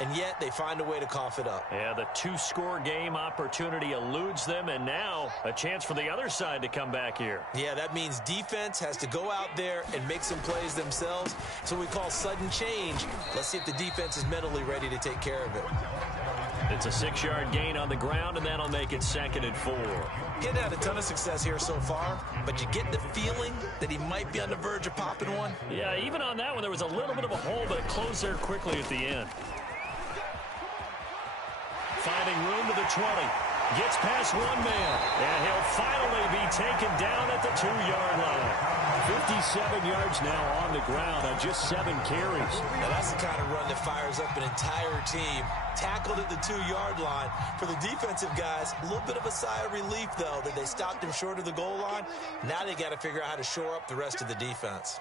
and yet they find a way to cough it up. Yeah, the 2-score game opportunity eludes them, and now a chance for the other side to come back here. Yeah, that means defense has to go out there and make some plays themselves. So we call sudden change. Let's see if the defense is mentally ready to take care of it. It's a 6-yard gain on the ground, and that'll make it 2nd and 4. He hadn't had a ton of success here so far, but you get the feeling that he might be on the verge of popping one. Yeah, even on that one, there was a little bit of a hole, but it closed there quickly at the end. Finding room to the 20. Gets past one man, and he'll finally be taken down at the 2-yard line. 57 yards now on the ground on just 7 carries. Now that's the kind of run that fires up an entire team. Tackled at the 2-yard line. For the defensive guys, a little bit of a sigh of relief, though, that they stopped him short of the goal line. Now they got to figure out how to shore up the rest of the defense.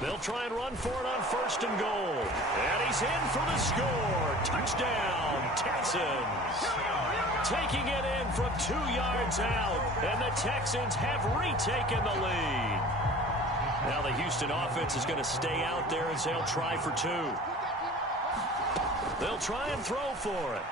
They'll try and run for it on 1st and goal. And he's in for the score. Touchdown, Texans. Taking it in from 2 yards out. And the Texans have retaken the lead. Now the Houston offense is going to stay out there as they'll try for 2. They'll try and throw for it.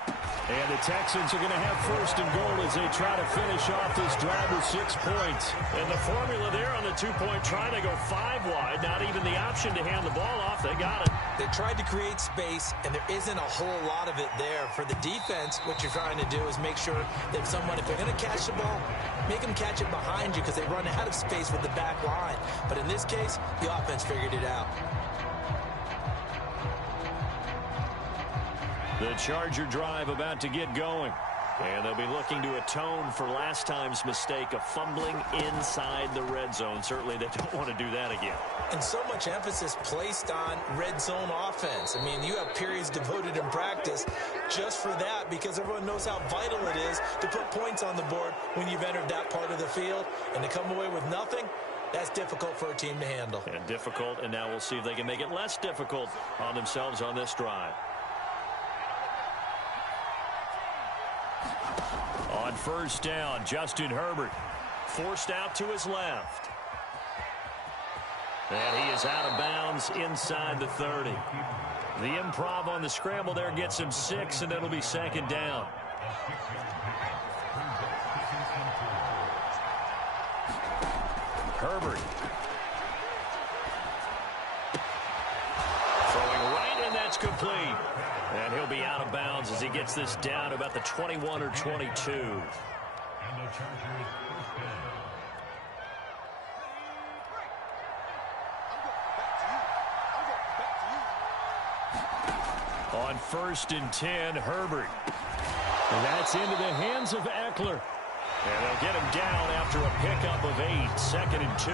And the Texans are going to have first and goal as they try to finish off this drive with 6 points. And the formula there on the 2-point try, they go 5 wide. Not even the option to hand the ball off. They got it. They tried to create space, and there isn't a whole lot of it there. For the defense, what you're trying to do is make sure that someone, if they're going to catch the ball, make them catch it behind you because they run out of space with the back line. But in this case, the offense figured it out. The Charger drive about to get going. And they'll be looking to atone for last time's mistake of fumbling inside the red zone. Certainly they don't want to do that again. And so much emphasis placed on red zone offense. I mean, you have periods devoted in practice just for that because everyone knows how vital it is to put points on the board when you've entered that part of the field. And to come away with nothing, that's difficult for a team to handle. And difficult, and now we'll see if they can make it less difficult on themselves on this drive. On first down, Justin Herbert forced out to his left. And he is out of bounds inside the 30. The improv on the scramble there gets him 6, and it'll be second down. Herbert. Throwing right, and that's complete. And he'll be out of bounds as he gets this down about the 21 or 22. On first and 10, Herbert. And that's into the hands of Eckler. And they'll get him down after a pickup of 8, second and 2.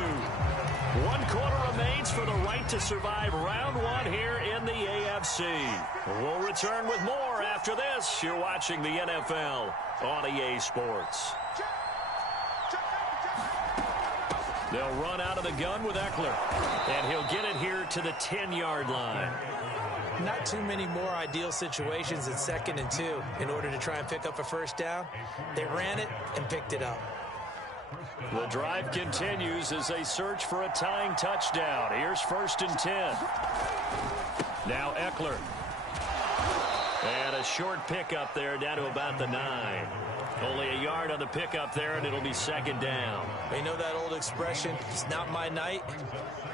1 quarter remains for the right to survive round 1 here in the AFC. We'll return with more after this. You're watching the NFL on EA Sports. They'll run out of the gun with Eckler. And he'll get it here to the 10-yard line. Not too many more ideal situations in second and 2 in order to try and pick up a first down. They ran it and picked it up. The drive continues as they search for a tying touchdown. Here's first and 10. Now Eckler. And a short pickup there down to about the 9. Only a yard on the pickup there, and it'll be second down. You know that old expression, it's not my night?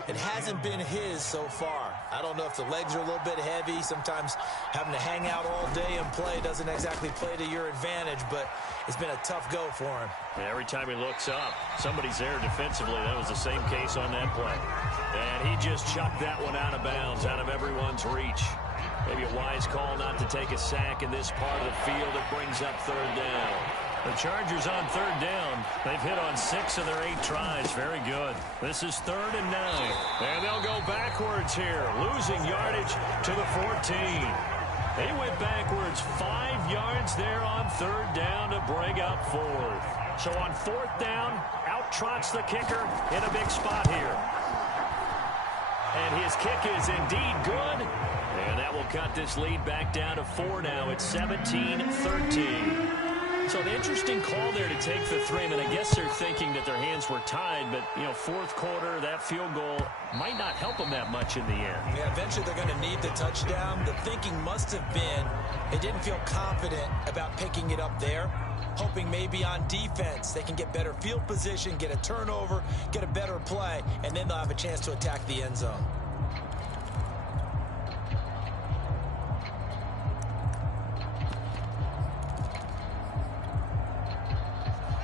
It hasn't been his so far. I don't know if the legs are a little bit heavy. Sometimes having to hang out all day and play doesn't exactly play to your advantage, but it's been a tough go for him. Every time he looks up, somebody's there defensively. That was the same case on that play. And he just chucked that one out of bounds, out of everyone's reach. Maybe a wise call not to take a sack in this part of the field. It brings up third down. The Chargers on third down. They've hit on 6 of their 8 tries. Very good. This is third and 9. And they'll go backwards here, losing yardage to the 14. They went backwards 5 yards there on third down to bring up fourth. So on fourth down, out trots the kicker in a big spot here. And his kick is indeed good. And that will cut this lead back down to 4 now. It's 17-13. So an interesting call there to take the 3. I mean, I guess they're thinking that their hands were tied, but, you know, fourth quarter, that field goal might not help them that much in the end. Yeah, eventually they're going to need the touchdown. The thinking must have been they didn't feel confident about picking it up there, hoping maybe on defense they can get better field position, get a turnover, get a better play, and then they'll have a chance to attack the end zone.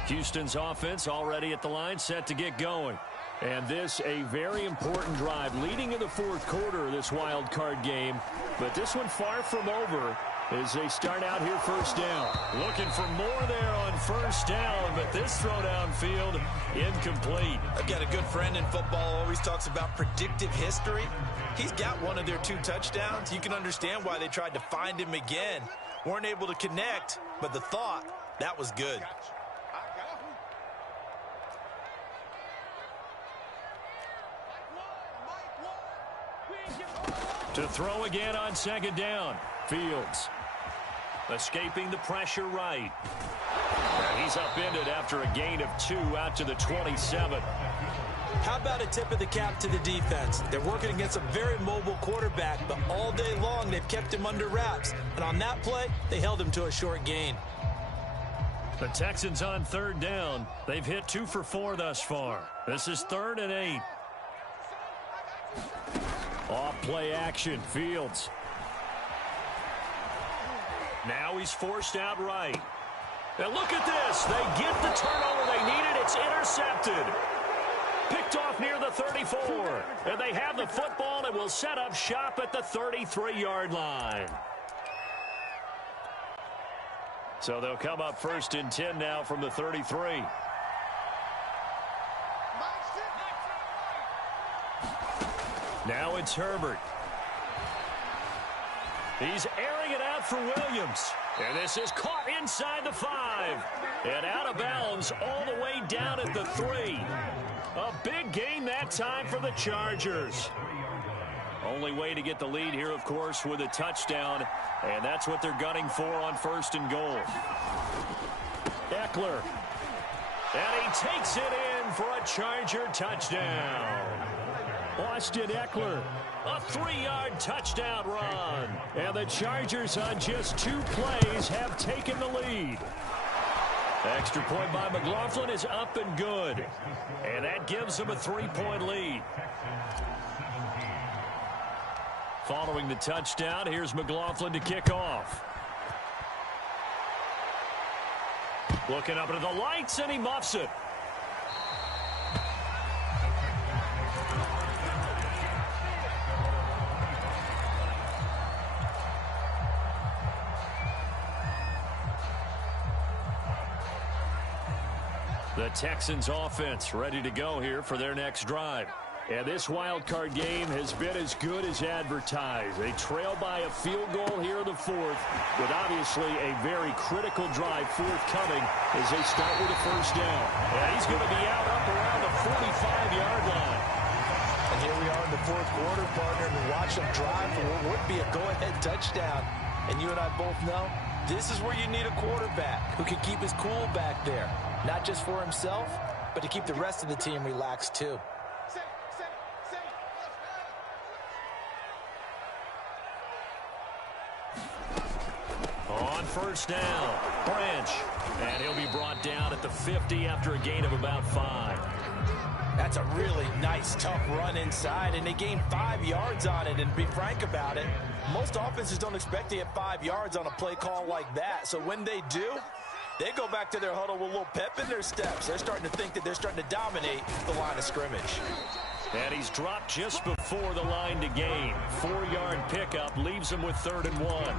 Houston's offense already at the line, set to get going. And this a very important drive leading in the fourth quarter of this wild card game. But this one far from over as they start out here first down. Looking for more there on first down, but this throw downfield incomplete. I've got a good friend in football, always talks about predictive history. He's got one of their 2 touchdowns. You can understand why they tried to find him again. Weren't able to connect, but the thought, that was good. To throw again on second down. Fields escaping the pressure right. And he's upended after a gain of 2 out to the 27. How about a tip of the cap to the defense? They're working against a very mobile quarterback, but all day long they've kept him under wraps. And on that play, they held him to a short gain. The Texans on third down. They've hit 2 for 4 thus far. This is 3rd and 8. Off play action, Fields. Now he's forced out right. And look at this. They get the turnover they needed. It's intercepted. Picked off near the 34. And they have the football and will set up shop at the 33-yard line. So they'll come up 1st and 10 now from the 33. Now it's Herbert. He's airing it out for Williams. And this is caught inside the 5. And out of bounds all the way down at the 3. A big gain that time for the Chargers. Only way to get the lead here, of course, with a touchdown. And that's what they're gunning for on 1st and goal. Eckler. And he takes it in for a Charger touchdown. Austin Eckler. A 3-yard touchdown run. And the Chargers on just 2 plays have taken the lead. Extra point by McLaughlin is up and good. And that gives them a 3-point lead. Following the touchdown, here's McLaughlin to kick off. Looking up into the lights, and he muffs it. The Texans offense ready to go here for their next drive. And this wild card game has been as good as advertised. They trail by a field goal here in the 4th, with obviously a very critical drive forthcoming as they start with a 1st down. And he's going to be out up around the 45-yard line. And here we are in the 4th quarter, partner, and watch them drive for what would be a go-ahead touchdown. And you and I both know this is where you need a quarterback who can keep his cool back there, not just for himself, but to keep the rest of the team relaxed too. On 1st down, Branch. And he'll be brought down at the 50 after a gain of about 5. That's a really nice, tough run inside, and they gained 5 yards on it. And to be frank about it, most offenses don't expect to get 5 yards on a play call like that. So when they do, they go back to their huddle with a little pep in their steps. They're starting to think that they're starting to dominate the line of scrimmage. And he's dropped just before the line to gain. 4-yard pickup leaves him with 3rd and 1.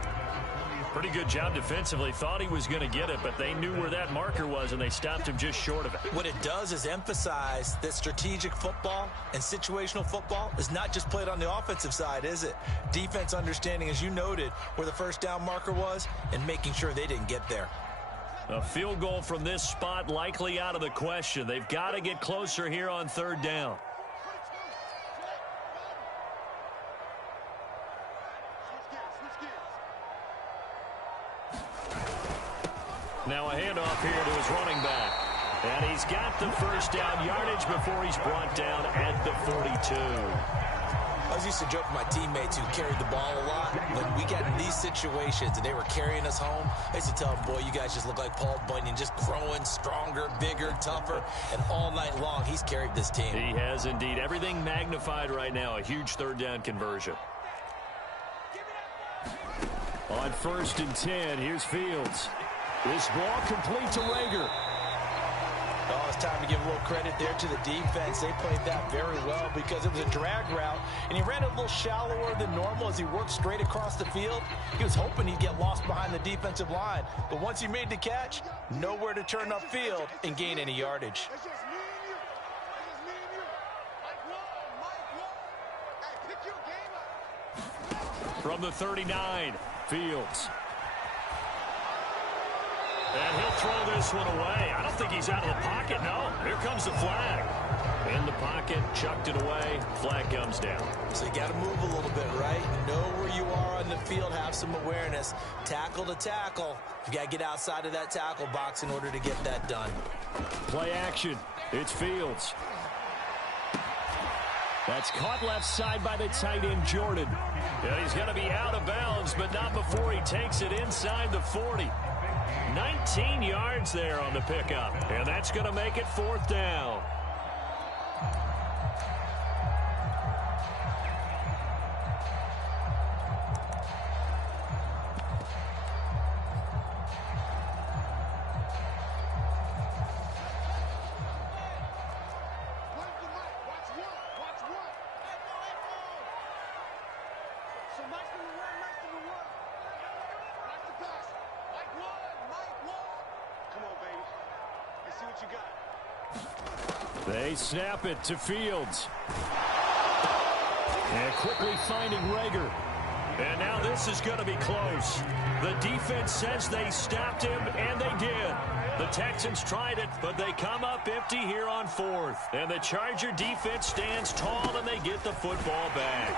Pretty good job defensively. Thought he was going to get it, but they knew where that marker was, and they stopped him just short of it. What it does is emphasize that strategic football and situational football is not just played on the offensive side, is it? Defense understanding, as you noted, where the 1st down marker was and making sure they didn't get there. A field goal from this spot likely out of the question. They've got to get closer here on 3rd down. Now a handoff here to his running back. And he's got the 1st down yardage before he's brought down at the 42. I was used to joke with my teammates who carried the ball a lot. When we got in these situations and they were carrying us home, I used to tell them, boy, you guys just look like Paul Bunyan, just growing stronger, bigger, tougher. And all night long, he's carried this team. He has indeed. Everything magnified right now. A huge 3rd down conversion. On 1st and 10, here's Fields. This ball complete to Rager. Oh, it's time to give a little credit there to the defense. They played that very well because it was a drag route, and he ran it a little shallower than normal as he worked straight across the field. He was hoping he'd get lost behind the defensive line, but once he made the catch, nowhere to turn upfield and gain any yardage. It's just me and you. It's just me and you. Mike Wall. Hey, pick your game up. From the 39, Fields. And he'll throw this one away. I don't think he's out of the pocket, no. Here comes the flag. In the pocket, chucked it away. Flag comes down. So you got to move a little bit, right? Know where you are on the field, have some awareness. Tackle to tackle. You got to get outside of that tackle box in order to get that done. Play action. It's Fields. That's caught left side by the tight end, Jordan. And he's going to be out of bounds, but not before he takes it inside the 40. 19 yards there on the pickup. And that's going to make it 4th down. They snap it to Fields. And quickly finding Rager. And now this is going to be close. The defense says they stopped him, and they did. The Texans tried it, but they come up empty here on 4th. And the Charger defense stands tall, and they get the football back.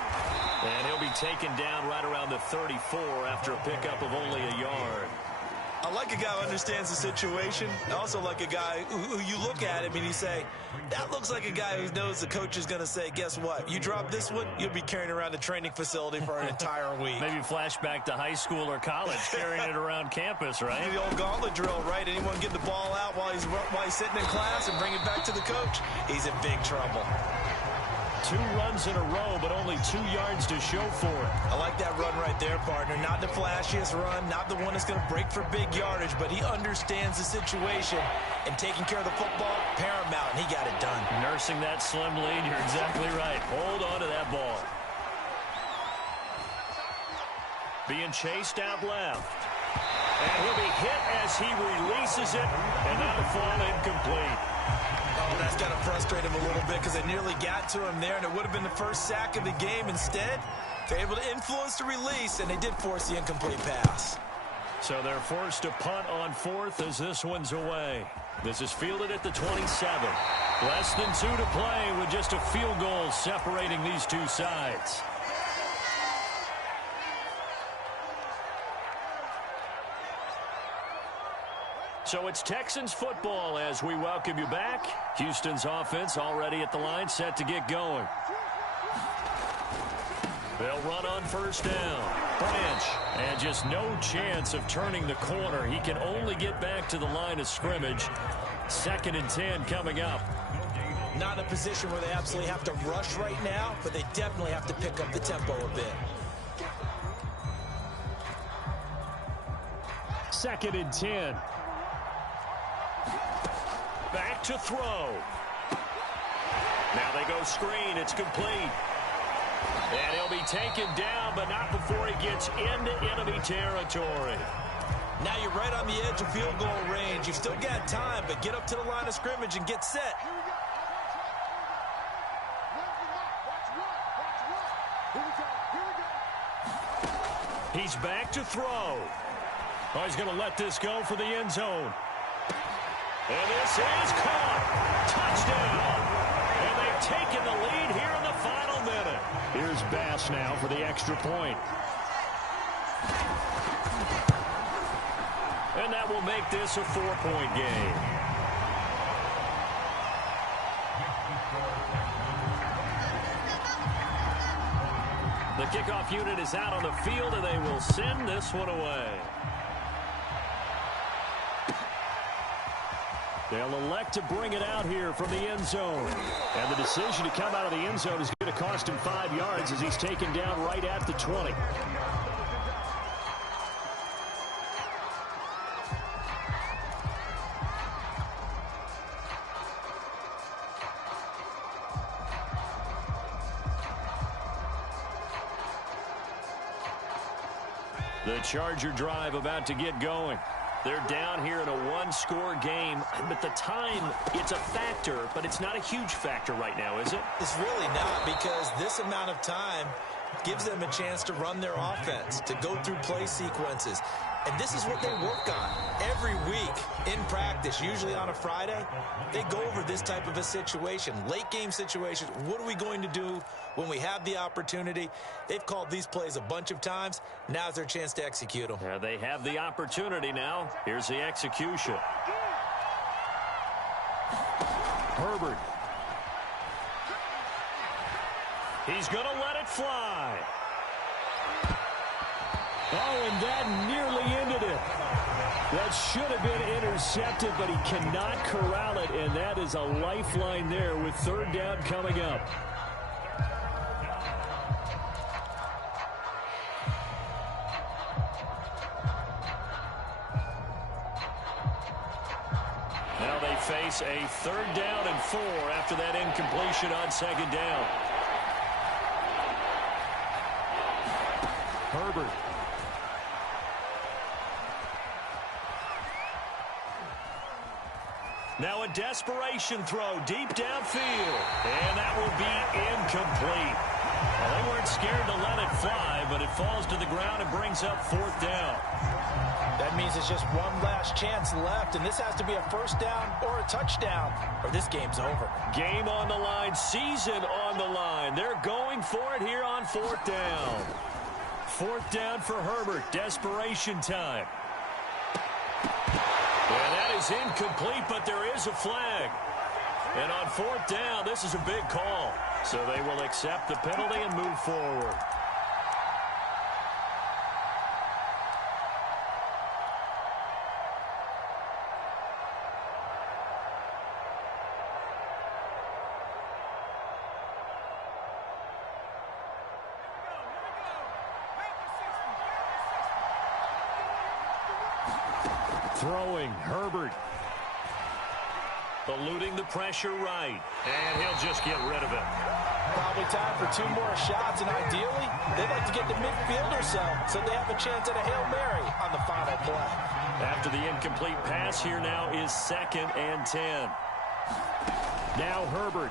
And he'll be taken down right around the 34 after a pickup of only a yard. I like a guy who understands the situation. I also like a guy who you look at him and you say, that looks like a guy who knows the coach is going to say, guess what? You drop this one, you'll be carrying around the training facility for an entire week. Maybe flashback to high school or college, carrying it around campus, right? The old gauntlet drill, right? Anyone get the ball out while he's sitting in class and bring it back to the coach? He's in big trouble. 2 runs in a row, but only 2 yards to show for it. I like that run right there, partner. Not the flashiest run, not the one that's going to break for big yardage, but he understands the situation, and taking care of the football, paramount, and he got it done. Nursing that slim lead, you're exactly right. Hold on to that ball. Being chased out left. And he'll be hit as he releases it, and that'll fall incomplete. Oh, that's got to frustrate him a little bit because they nearly got to him there, and it would have been the first sack of the game. Instead, they're able to influence the release, and they did force the incomplete pass. So they're forced to punt on 4th as this one's away. This is fielded at the 27. Less than 2 to play with just a field goal separating these two sides. So it's Texans football as we welcome you back. Houston's offense already at the line, set to get going. They'll run on 1st down. Branch, and just no chance of turning the corner. He can only get back to the line of scrimmage. 2nd and 10 coming up. Not in a position where they absolutely have to rush right now, but they definitely have to pick up the tempo a bit. 2nd and 10. Back to throw. Now they go screen. It's complete. And he'll be taken down, but not before he gets into enemy territory. Now you're right on the edge of field goal range. You've still got time, but get up to the line of scrimmage and get set. He's back to throw. Oh, he's going to let this go for the end zone. And this is caught. Touchdown. And they've taken the lead here in the final minute. Here's Bass now for the extra point. And that will make this a 4-point game. The kickoff unit is out on the field, and they will send this one away. They'll elect to bring it out here from the end zone. And the decision to come out of the end zone is going to cost him 5 yards as he's taken down right at the 20. The Charger drive about to get going. They're down here in a one-score game, but the time, it's a factor, but it's not a huge factor right now, is it? It's really not, because this amount of time gives them a chance to run their offense, to go through play sequences. And this is what they work on every week in practice, usually on a Friday. They go over this type of a situation, late game situation. What are we going to do when we have the opportunity? They've called these plays a bunch of times. Now's their chance to execute them. They have the opportunity now. Here's the execution. Herbert. He's going to let it fly. Oh, and that nearly ended it. That should have been intercepted, but he cannot corral it, and that is a lifeline there with third down coming up. Now they face a 3rd down and 4 after that incompletion on 2nd down. Herbert. Now a desperation throw deep downfield. And that will be incomplete. Well, they weren't scared to let it fly, but it falls to the ground and brings up 4th down. That means it's just one last chance left, and this has to be a 1st down or a touchdown, or this game's over. Game on the line, season on the line. They're going for it here on 4th down. 4th down for Herbert. Desperation time. And that is incomplete, but there is a flag. And on 4th down, this is a big call. So they will accept the penalty and move forward. Throwing, Herbert. Eluding the pressure right. And he'll just get rid of it. Probably time for 2 more shots, and ideally, they'd like to get to midfield or so they have a chance at a Hail Mary on the final play. After the incomplete pass, here now is 2nd and 10. Now Herbert.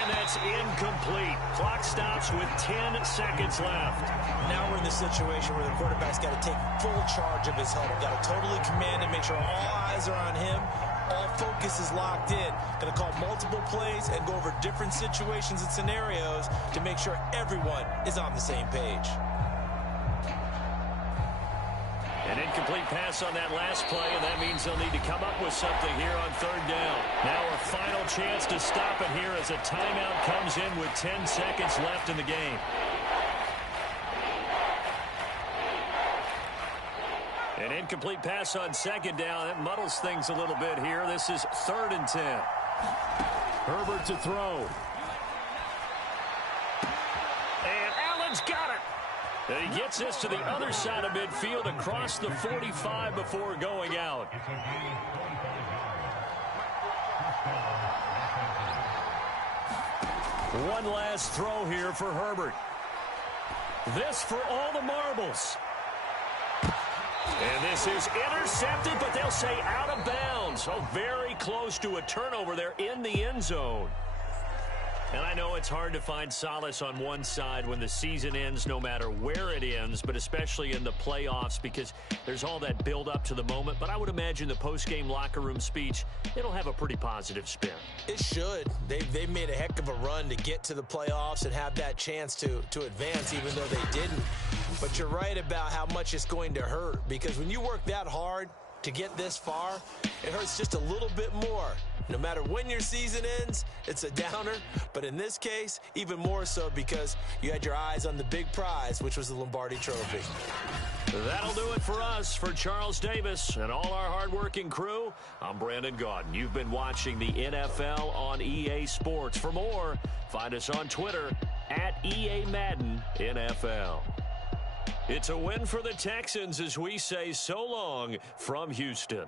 And that's incomplete. Clock stops with 10 seconds left. Now we're in the situation where the quarterback's got to take full charge of his huddle. Got to totally command it, make sure all eyes are on him. All focus is locked in. Going to call multiple plays and go over different situations and scenarios to make sure everyone is on the same page. An incomplete pass on that last play, and that means they'll need to come up with something here on 3rd down. Now a final chance to stop it here as a timeout comes in with 10 seconds left in the game. An incomplete pass on 2nd down. That muddles things a little bit here. This is 3rd and 10. Herbert to throw. And Allen's got it. And he gets this to the other side of midfield across the 45 before going out. One last throw here for Herbert. This for all the marbles. And this is intercepted, but they'll say out of bounds. So very close to a turnover there in the end zone. And I know it's hard to find solace on one side when the season ends, no matter where it ends, but especially in the playoffs because there's all that build up to the moment. But I would imagine the post-game locker room speech, it'll have a pretty positive spin. It should. They've made a heck of a run to get to the playoffs and have that chance to advance, even though they didn't. But you're right about how much it's going to hurt, because when you work that hard to get this far, it hurts just a little bit more. No matter when your season ends, it's a downer. But in this case, even more so because you had your eyes on the big prize, which was the Lombardi Trophy. That'll do it for us. For Charles Davis and all our hardworking crew, I'm Brandon Gaudin. You've been watching the NFL on EA Sports. For more, find us on Twitter at EA Madden NFL. It's a win for the Texans as we say so long from Houston.